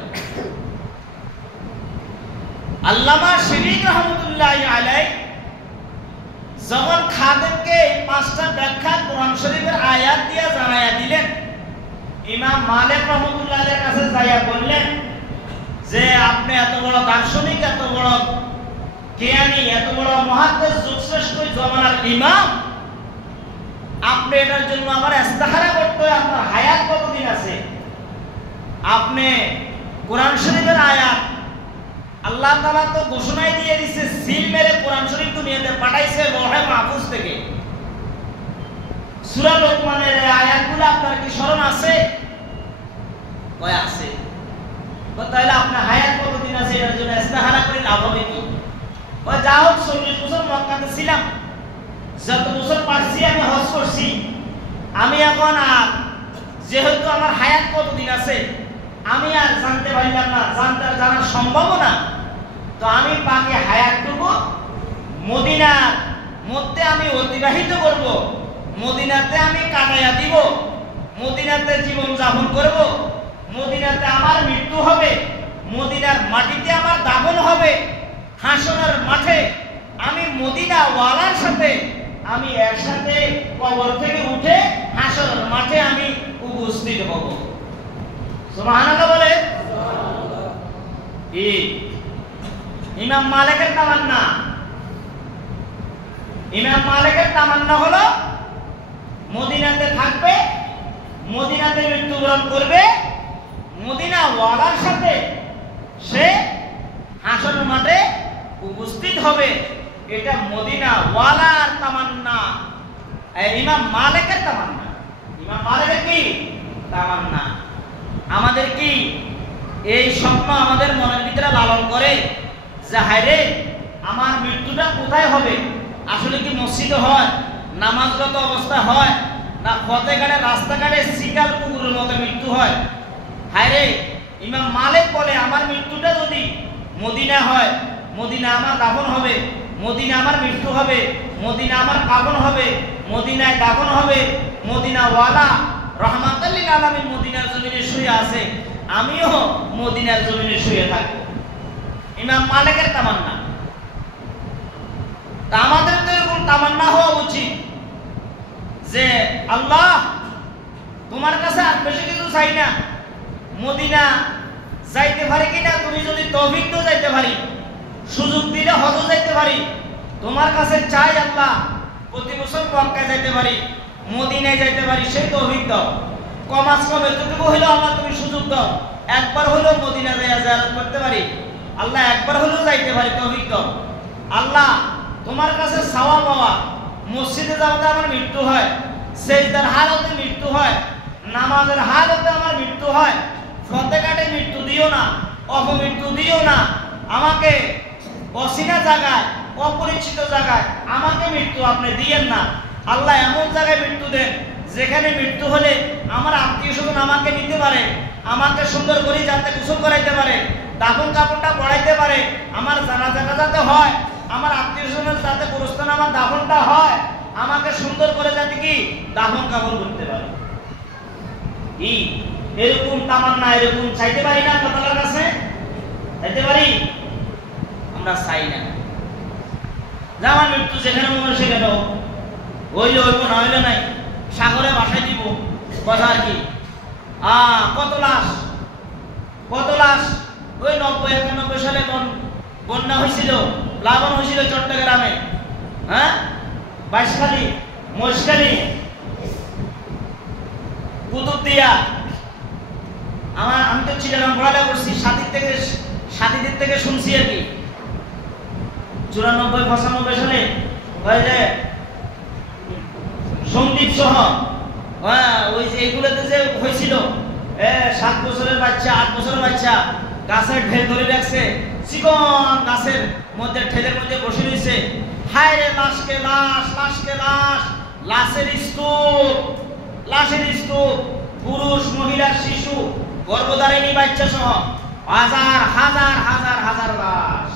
আল্লামা শিরিক রহমতুল্লাহি আলাইহি যখন খাদেমকে এই 5টা ব্যাখ্যা কোরআন শরীফের আয়াত দিয়ে জানায়া দিলেন, ইমাম মালিক রহমতুল্লাহ আলাইহির কাছে যাইয়া বললেন যে আপনি এত বড় দার্শনিক, এত বড় জ্ঞানী, এত বড় মুহাদ্দিস, যুগশ্রেষ্ঠ জমানার ইমাম, আপনি এটার জন্য আমার ইস্তেখারা করতে হয়, আপনার হায়াত কতদিন আছে? আপনি কোরআন শরীফের আয়াত, আল্লাহ তাআলা তো ঘোষণাই দিয়ে দিয়েছে, সিল মেরে কোরআন শরীফ দুনিয়াতে পাঠাইছে লৌহে মাহফুজ থেকে। সূরা লোকমানের আয়াতগুলো আপনার কি স্মরণ আছে? কয় আছে। তাহলে আপনার হায়াত কতদিন আছে এর জন্য ইস্তেখারা করে লাভ হবে কি? ওই যা হোক 40 বছর মক্কাতে ছিলাম, যত বছর পারছি আমি হজ করছি, আমি এখন আর যেহেতু আমার হায়াত কতদিন আছে আমি আর জানতে পারলাম না, জানার সম্ভব না, তো আমি বাকি হায়াতটুকু মদিনার মধ্যে আমি অতিবাহিত করব, মদিনাতে আমি কাটাইয়া দিব, মদিনাতে জীবন যাপন করব, মদিনাতে আমার মৃত্যু হবে, মদিনার মাটিতে আমার দাফন হবে, হাসরের মাঠে আমি মদিনা ওয়ালার সাথে আমি একসাথে কবর থেকে উঠে হাসরের মাঠে আমি উপস্থিত হব। সুবহানাল্লাহ বলে। ইমাম মালিকের তামান্না, ইমাম মালিকের তামান্না হলো মদিনাতে থাকবে, মদিনাতে মৃত্যুবরণ করবে, মদিনা ওয়ালার সাথে সে হাসরের মাঠে উপস্থিত হবে। এটা মদিনা ওয়ালার তামান্না, ইমাম মালিকের তামান্না। ইমাম মালিকের কি তামান্না? আমাদের কি এই স্বপ্ন আমাদের মনের ভিতরে লালন করে যে হায়রে আমার মৃত্যুটা কোথায় হবে? আসলে কি মসজিদে হয়, নামাজরত অবস্থা হয়, না ফতেঘাটে রাস্তাঘাটে শিকার কুকুরের মতো মৃত্যু হয়? হায়রে ইমাম মালিক বলে আমার মৃত্যুটা যদি মদিনা হয়, মদিনা আমার দাফন হবে, মদিনা আমার মৃত্যু হবে, মদিনা আমার কাফন হবে, মদিনায় দাফন হবে, মদিনা ওয়ালা রহমাতুল লিল আলামিন মদিনার জমিনে শুয়ে আছে, আমিও মদিনার জমিনে শুয়ে থাকবো। ইমাম মালিকের তামান্না। তা আমাদের তো এরকম তামান্না হওয়া উচিত যে আল্লাহ তোমার কাছে আর বেশি কিছু চাই না, মদিনা যাইতে পারি কিনা, তুমি যদি তৌফিক দাও যাইতে পারি, সুযোগ দিলে হজ যাইতে পারি, তোমার কাছে চাই আল্লাহ প্রতি বছর মক্কায় যাইতে পারি, মদিনায় যাইতে পারি, সেই তৌফিক দাও। কমাস কম এতটুকু হইলো আল্লাহ তুমি সুযোগ দাও, একবার হলেও মদিনা যাইয়া জিয়ারত করতে পারি, আল্লাহ একবার হলেও যাইতে পারি, তৌফিক দাও। আল্লাহ তোমার কাছে চাওয়া পাওয়া, মসজিদে যাওয়াতে আমার মৃত্যু হয়, সেজদার হালতে মৃত্যু হয়, নামাজের হালতে আমার মৃত্যু হয়, ফতেঘাটে মৃত্যু দিও না, অপমৃত্যু দিও না, আমাকে অচেনা জায়গায় অপরিচিত জায়গায় আমাকে মৃত্যু আপনি দিয়েন না। আল্লাহ এমন জায়গায় মৃত্যু দেন যেখানে মৃত্যু হলে আমার আত্মীয় স্বজন আমাকে নিতে পারে, আমাকে সুন্দর করে যাতে গোসল করাইতে পারে, দাফন কাপড়টা পড়াইতে পারে, আমার জানাজাটা যাতে হয়, আমার আত্মীয় স্বজনের যাতে গোরস্থানে আমার দাফনটা হয়, আমাকে সুন্দর করে যাতে কি দাফন কাপড় করতে পারে। এরকম তামান্না এরকম চাইতে পারি না আল্লাহর কাছে? চাইতে পারি? আমরা চাই না। আমার মৃত্যু যেখানে মনে হয় সেখানে হইলে হইব, না হইলে নাই, সাগরে বাসায় দিব, কথা আর কি। কত লাশ, কত লাশ। ওই 90-91 সালে বন্যা হয়েছিল, প্লাবন হয়েছিল চট্টগ্রামে, হ্যাঁ, বাইশখালী, মহেশখালী, কুতুবদিয়া। আমি তো চিটাগাং পড়ালেখা করছি, সাথীদের থেকে শুনছি আর কি। 94-95 সালে ওই যে সন্দীপ সহ ওই যে এইগুলোতে যে হয়েছিল, 7 বছরের বাচ্চা 8 বছরের বাচ্চা গাছের ঢেল ধরে রাখছে, চিকন গাছের মধ্যে ঠেলের মধ্যে বসে রয়েছে, হায় রে লাশকে লাশ, লাশকে লাশ, লাশের স্তূপ, লাশের স্তূপ, পুরুষ মহিলা শিশু গর্ভধারিণী বাচ্চা সহ হাজার হাজার হাজার হাজার লাশ।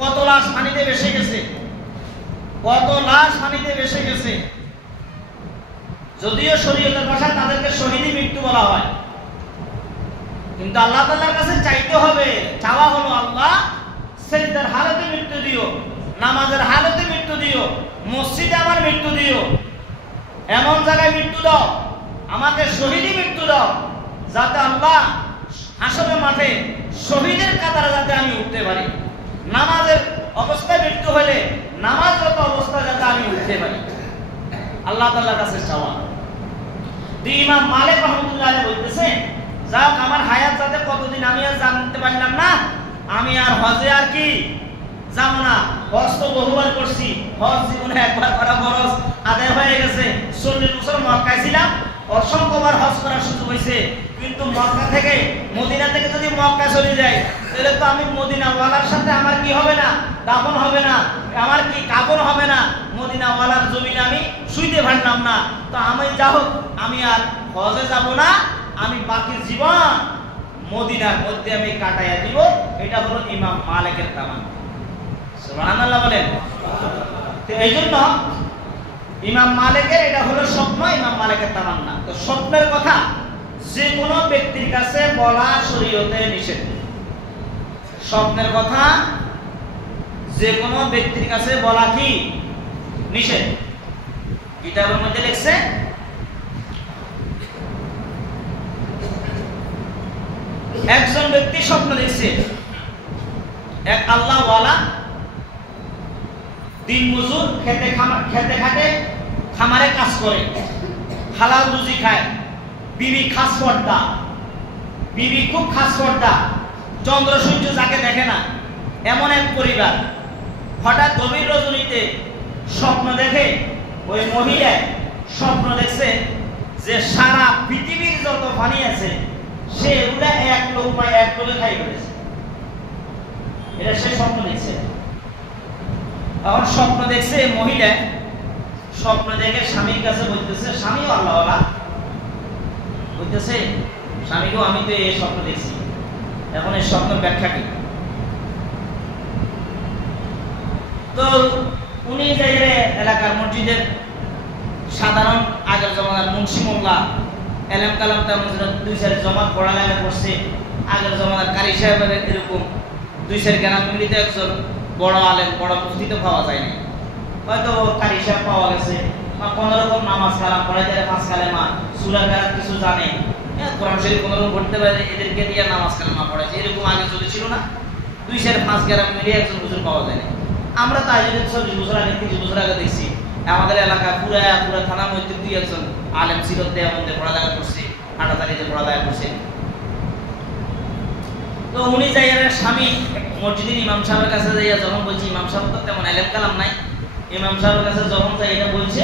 কত লাশ পানিতে ভেসে গেছে, কত লাশ পানিতে ভেসে গেছে। যদিও শরীয়তের ভাষায় তাদেরকে শহীদি মৃত্যু বলা হয়, কিন্তু আল্লাহ তাআলার কাছে চাইতে হবে। চাওয়া হলো আল্লাহ সিজদার হালতে মৃত্যু দিও, নামাজের হালতে মৃত্যু দিও, মসজিদে আমার মৃত্যু দিও, এমন জায়গায় মৃত্যু দাও, আমাকে শহীদি মৃত্যু দাও, যাতে আল্লাহ হাসরের মাঠে শহীদের কাতারে যাতে আমি উঠতে পারি। নামাজের অবস্থায় মৃত্যু হলে নামাজরত অবস্থায় যাতে আমি উঠতে পারি, আল্লাহ তাআলার কাছে চাওয়া। ইমাম মালিক রাহমাতুল্লাহ আলাইহি বলতেছে, যাক আমার হায়াত যাতে কতদিন আমি আর জানতে পারলাম না, আমি আর হজে আর কি যাব না। হজ তো বহুবার করছি, হজ জীবনে একবার করা ফরজ, আদায় হয়ে গেছে। 40 বছর মক্কায় ছিলাম, অসংখ্যবার হজ করার সুযোগ হয়েছে, কিন্তু মক্কা থেকে মদিনা থেকে যদি মক্কা চলে যাই, তাহলে তো আমি মদিনা ওয়ালার সাথে আমার কি হবে না, দাফন হবে না, আমার কি কাফন হবে না, মদিনা ওয়ালার জমিনে আমি শুইতে পারলাম না। তো আমি যা হোক, আমি আর হজে যাব না, আমি বাকি জীবন মদিনার মধ্যে আমি কাটাইয়া দিব। এটা হলো ইমাম মালিকের তামান্না। সুবহানাল্লাহ বলেন। তো এই জন্য ইমাম মালিকের এটা হলো স্বপ্ন, ইমাম মালিকের তামান্না। তো স্বপ্নের কথা যে কোনো ব্যক্তির কাছে বলা শরীয়তে নিষেধ। স্বপ্নের কথা যে কোনো ব্যক্তির কাছে বলা কি নিষেধ। কিতাবের মধ্যে লিখছে একজন ব্যক্তি স্বপ্ন দেখছে এক আল্লাহওয়ালা দিন মজুর খেতে খাটে খামারে কাজ করে, হালাল রুজি খায়, বিবি খাস পর্দা, বিবি খুব খাস পর্দা, চন্দ্র সূর্য যাকে দেখে না এমন এক পরিবার। হঠাৎ গভীর রজনীতে স্বপ্ন দেখে ওই মহিলা স্বপ্ন দেখছে যে সারা পৃথিবীর যত পানি আছে সে এগুলা এক লোকে খাই ফেলেছে। এটা সে স্বপ্ন দেখছে। এখন স্বপ্ন দেখছে মহিলা, স্বপ্ন দেখে স্বামীর কাছে বলতেছে, স্বামীও আল্লাহওয়ালা, বলতেছে স্বামীকেও আমি তো এই স্বপ্ন দেখছি, এখন এই স্বপ্নের ব্যাখ্যা কি? তো উনি যাইরে এলাকার মসজিদের সাধারণ আগের জমানার মুন্সি মোল্লা এলেম কালাম তার মসজিদের 2-4 জমাত পড়ালেখা করছে, আগের জমানার কারি সাহেবের এরকম 2-4 গ্রাম মিলিতে একজন বড় আলেম বড় মুফতি তো পাওয়া যায় না, হয়তো কারি সাহেব পাওয়া গেছে বা কোন রকম নামাজ কালাম পড়াইতে 5 কালেমা সূরা কারাত কিছু জানে, কোরআন শরীফ কোন রকম পড়তে পারে, এদেরকে দিয়ে নামাজ কালামা পড়াইছে। এরকম আগে চলেছিল না, 2-4-5 গ্রাম মিলিয়ে একজন হুজুর পাওয়া যায় না। আমরা তো আজ 40 বছর আগে 30 বছর আগে দেখছি আমাদের এলাকায় পুরা থানার মধ্যে 2-1 আলেম ছিল, দেওবন্দে পড়ালেখা করছে, হাটাতালিতে পড়ালেখা করছে। তো উনি যাইয়া স্বামী মসজিদের ইমাম সাহেবের কাছে যাইয়া যখন বলছে, ইমাম সাহেব তো তেমন এলেম কালাম নাই, ইমাম সাহেবের কাছে যখন যাই এটা বলছে,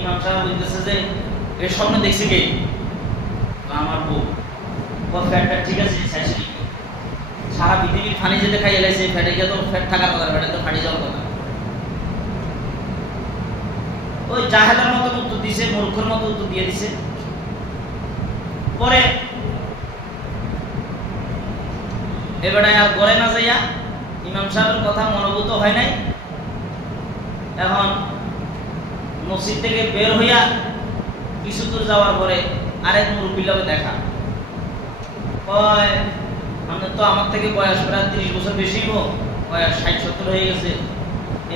ইমাম সাহেব বলতেছে যে এই স্বপ্ন দেখছি কে? আমার বউ। ফ্যাটটা ঠিক আছে, সারা পৃথিবীর ফানি যেতে খাই এলাইছে, ফ্যাটে গিয়ে তো ফ্যাট থাকার কথা, ফ্যাটে তো ফাটি যাওয়ার কথা। ওই জাহেলার মতো উত্তর দিছে, মূর্খের মতো উত্তর দিয়ে দিছে। পরে এবারে আর গড়ে না যাইয়া ইমাম সাহেবের কথা মনোভূত হয় নাই। এখন মসজিদ থেকে বের হইয়া কিছু দূর যাওয়ার পরে আরেক মুরব্বির লগে দেখা, আমাদের তো আমার থেকে বয়স প্রায় 30 বছর বেশি, বয়স 60-70 হয়ে গেছে।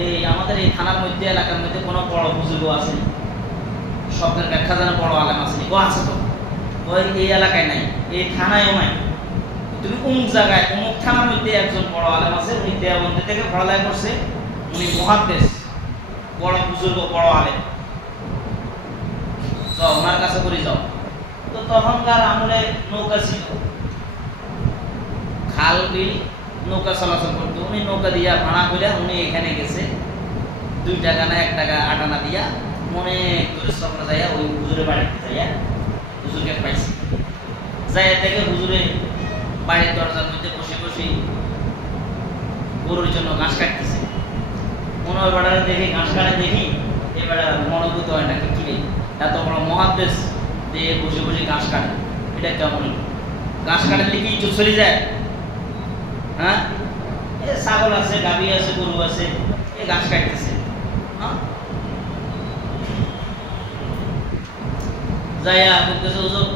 এই আমাদের এই থানার মধ্যে এলাকার মধ্যে কোনো বড় বুজুর্গ আছে, স্বপ্নের ব্যাখ্যা জানা বড় আলেম আছে? ও আছে তো, ওই এই এলাকায় নাই, এই থানায়ও নাই। তুমি অমুক জায়গায় অমুক থানার মধ্যে একজন বড় আলেম আছে, উনি দেওবন্দি থেকে পড়ালেখা করছে, উনি মুহাদ্দিস, বড় বুজুর্গ, বড় আলেম, যাও ওনার কাছে করে যাও। তো তখনকার আমলে নৌকা ছিল, খাল বিল নৌকা চলাচল করতো, উনি নৌকা দিয়া ভাড়া করে উনি এখানে গেছে, 2 টাকা না 1 টাকা 8 আনা দিয়া অনেক দূরে সফরে যাইয়া ওই হুজুরের বাড়িতে যাইয়া হুজুরকে পাইছে। যাইয়া থেকে হুজুরে বাড়ির দরজার মধ্যে বসে বসে গরুর জন্য ঘাস কাটতেছে। মনে হয় বেড়ারে দেখি ঘাস কাটে দেখি, এ বেড়া মনোভূত হয় না কি রে, এত বড় মুহাদ্দিস দিয়ে বসে বসে ঘাস কাটে, এটা কেমন? ঘাস কাটলে কি ইজ্জত চলে যায়? হ্যাঁ, ছাগল আছে, গাভী আছে, গরু আছে, এই ঘাস কাটতেছে। যাইয়া বলতেছে হুজুর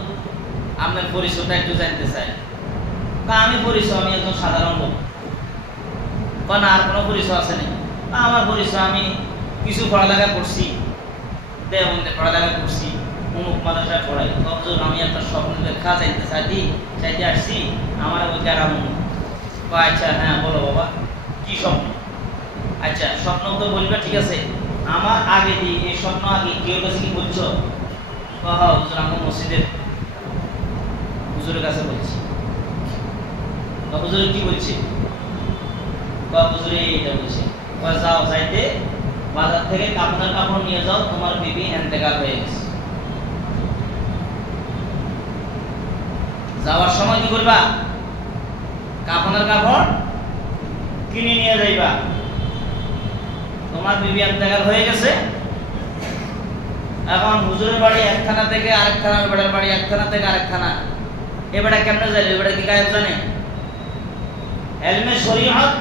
আপনার পরিচয়টা একটু জানতে চাই। আমি পরিচয়, আমি একজন সাধারণ লোক। না আর কোনো পরিচয় আছে নাকি? আমার পরিচয়, আমি কিছু পড়ালেখা করছি, দেওবন্দে পড়ালেখা করছি, অমুক মাদ্রাসায় পড়াই। হুজুর আমি একটা স্বপ্নের ব্যাখ্যা চাইতে আসছি, আমার ওই গ্রাম। আচ্ছা হ্যাঁ বলো বাবা, কি স্বপ্ন? আচ্ছা স্বপ্ন তো বলবে, ঠিক আছে, আমার আগে দিই এই স্বপ্ন আগে কেউ কাছে কি বলছো? হুজুর আমি মসজিদের হুজুরের কাছে বলছি। হুজুরে কি বলছে? হুজুরে এটা বলছে, যাও যাইতে বাজার থেকে কাপড়ের কাপড় নিয়ে যাও, তোমার বিবি ইন্তেকাল হয়ে গেছে। যাওয়ার সময় কি করবা? কাপড়ের কাপড় কিনে নিয়ে যাইবা, তোমার বিবি ইন্তেকাল হয়ে গেছে। এখন হুজুরের বাড়ি এক থানা থেকে আরেক থানা, বেড়ার বাড়ি এক থানা থেকে আরেক থানা। এবারে কেমনে যাইবে? এবারে কি গায়েব জানে? ইলমে শরীয়ত,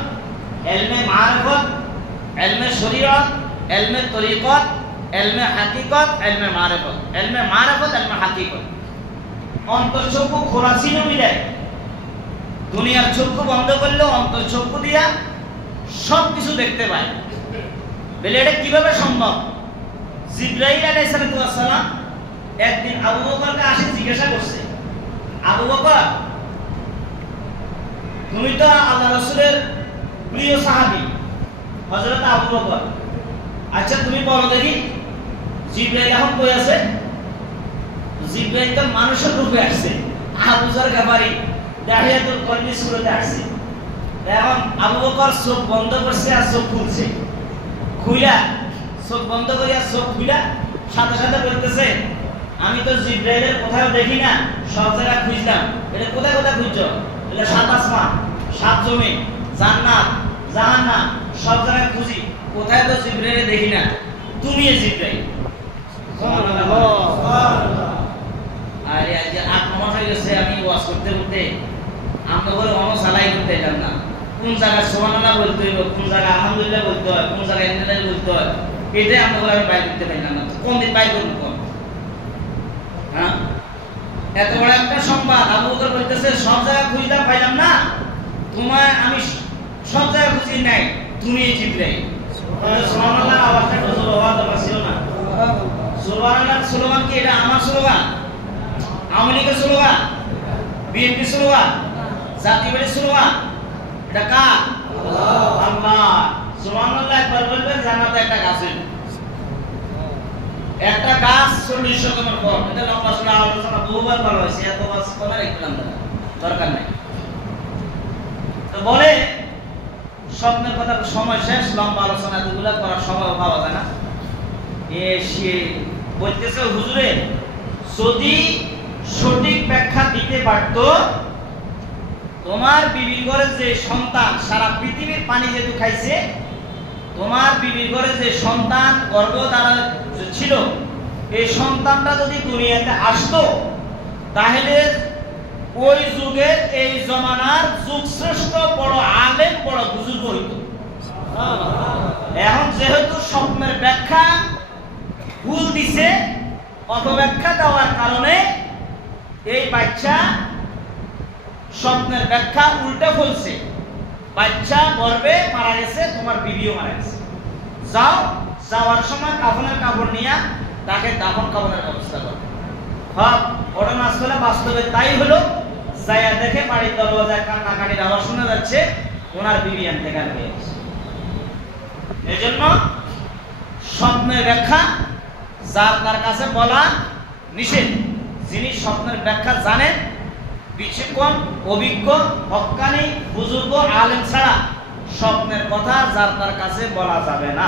ইলমে মারিফত, ইলমে শরীয়ত, ইলমে তরিকত, ইলমে হাকিকত, ইলমে মারিফত, ইলমে মারিফত, ইলমে হাকিকত। অন্তর্চক্ষু খোলা ছিল বিদায় দুনিয়ার চক্ষু বন্ধ করলেও অন্তর্চক্ষু দিয়া সব কিছু দেখতে পায়। বলে এটা কিভাবে সম্ভব? জিবরাইল আলাইহিস সালাম একদিন আবু বকরকে আসে জিজ্ঞাসা করছে, আবু বকর তুমি তো আল্লাহ রাসূলের প্রিয় সাহাবী হযরত আবু বকর, আচ্ছা তুমি বলো দেখি জিবরাইল এখন কই আছে? জিবরাইল তো মানুষের রূপে আসছে, আবু যর গাফারি দাহিয়াতুল কলবি সূরাতে আসছে। এখন আবু বকর চোখ বন্ধ করছে আর চোখ খুলছে, খুইলা চোখ বন্ধ করিয়া চোখ খুইলা সাথে সাথে বলতেছে আমি তো জিবরাইলের কোথাও দেখি না, সব জায়গায় খুঁজলাম। এটা কোথায় কোথায় খুঁজছো? এটা সাত আসমান, সাত জমিন, জান্নাত, জাহান্নাম, সব জায়গায় খুঁজি, কোথায় তো জিবরাইলে দেখি না, তুমি জিবরাইল। আরে আজকে 8 মাস হয়ে গেছে আমি ওয়াজ করতে করতে আমরা করে অনসালাই করতে এলাম না। কোন জায়গায় সুবহানাল্লাহ বলতে হইব, কোন জায়গায় আলহামদুলিল্লাহ বলতে হয়, কোন জায়গায় ইন্নালিল্লাহি বলতে হয়, এটাই আমরা করে আমি বাইর করতে পারলাম না। কোন দিন বাইর করব কোন? হ্যাঁ, এত বড় একটা সংবাদ। আবু বকর বলতেছে সব জায়গায় খুঁজলাম পাইলাম না, তোমায় আমি সব জায়গায় খুঁজি নাই, তুমি জিবরাইল। সুবহানাল্লাহ আওয়াজটা তো জবাব দেওয়া ছিল না। সুবহানাল্লাহ স্লোগান কি? এটা আমার স্লোগান, আওয়ামী লীগের স্লোগান, বিএনপি স্লোগান, জাতীয়বাদী স্লোগান, এটা কার? আল্লাহ। সুবহানাল্লাহ একবার বলবেন জান্নাতে একটা গাছ হইল, একটা গাছ 40 রকমের ফল। এটা লম্বা চড়া আলোচনা বহুবার করা হয়েছে, এত গাছ করার একটু দরকার নাই। তো বলে স্বপ্নের কথা সময় শেষ, লম্বা আলোচনা এগুলা করার সময় পাওয়া যায় না। সে বলতেছে হুজুরে যদি সঠিক ব্যাখ্যা দিতে পারত, তোমার বিবির ঘরে যে সন্তান সারা পৃথিবীর পানি যেহেতু খাইছে, তোমার বিবির ঘরে যে সন্তান গর্ভধারা ছিল, এই সন্তানটা যদি দুনিয়াতে আসতো, তাহলে ওই যুগের এই জমানার যুগশ্রেষ্ঠ বড় আলেম, বড় বুজুর্গ হইত। এখন যেহেতু স্বপ্নের ব্যাখ্যা ভুল দিছে, অপব্যাখ্যা দেওয়ার কারণে এই বাচ্চা স্বপ্নের ব্যাখ্যা উল্টা ফলছে, বাচ্চা গর্ভে মারা গেছে, তোমার বিবিও মারা গেছে। যাও, যাওয়ার সময় কাফনের কাপড় নিয়ে তাকে দাফন কাফনের ব্যবস্থা করো। হ্যাঁ, ঘটনা আসলে বাস্তবে তাই হলো। যাইয়া দেখে বাড়ির দরজায় কান্নাকাটির আওয়াজ শোনা যাচ্ছে, ওনার বিবি ইন্তেকাল হয়ে গেছে। এজন্য স্বপ্নের ব্যাখ্যা যার তার কাছে বলা নিষেধ। যিনি স্বপ্নের ব্যাখ্যা জানেন, বিচক্ষণ, অভিজ্ঞ, হক্কানি, বুজুর্গ, আলেম ছাড়া স্বপ্নের কথা যার তার কাছে বলা যাবে না।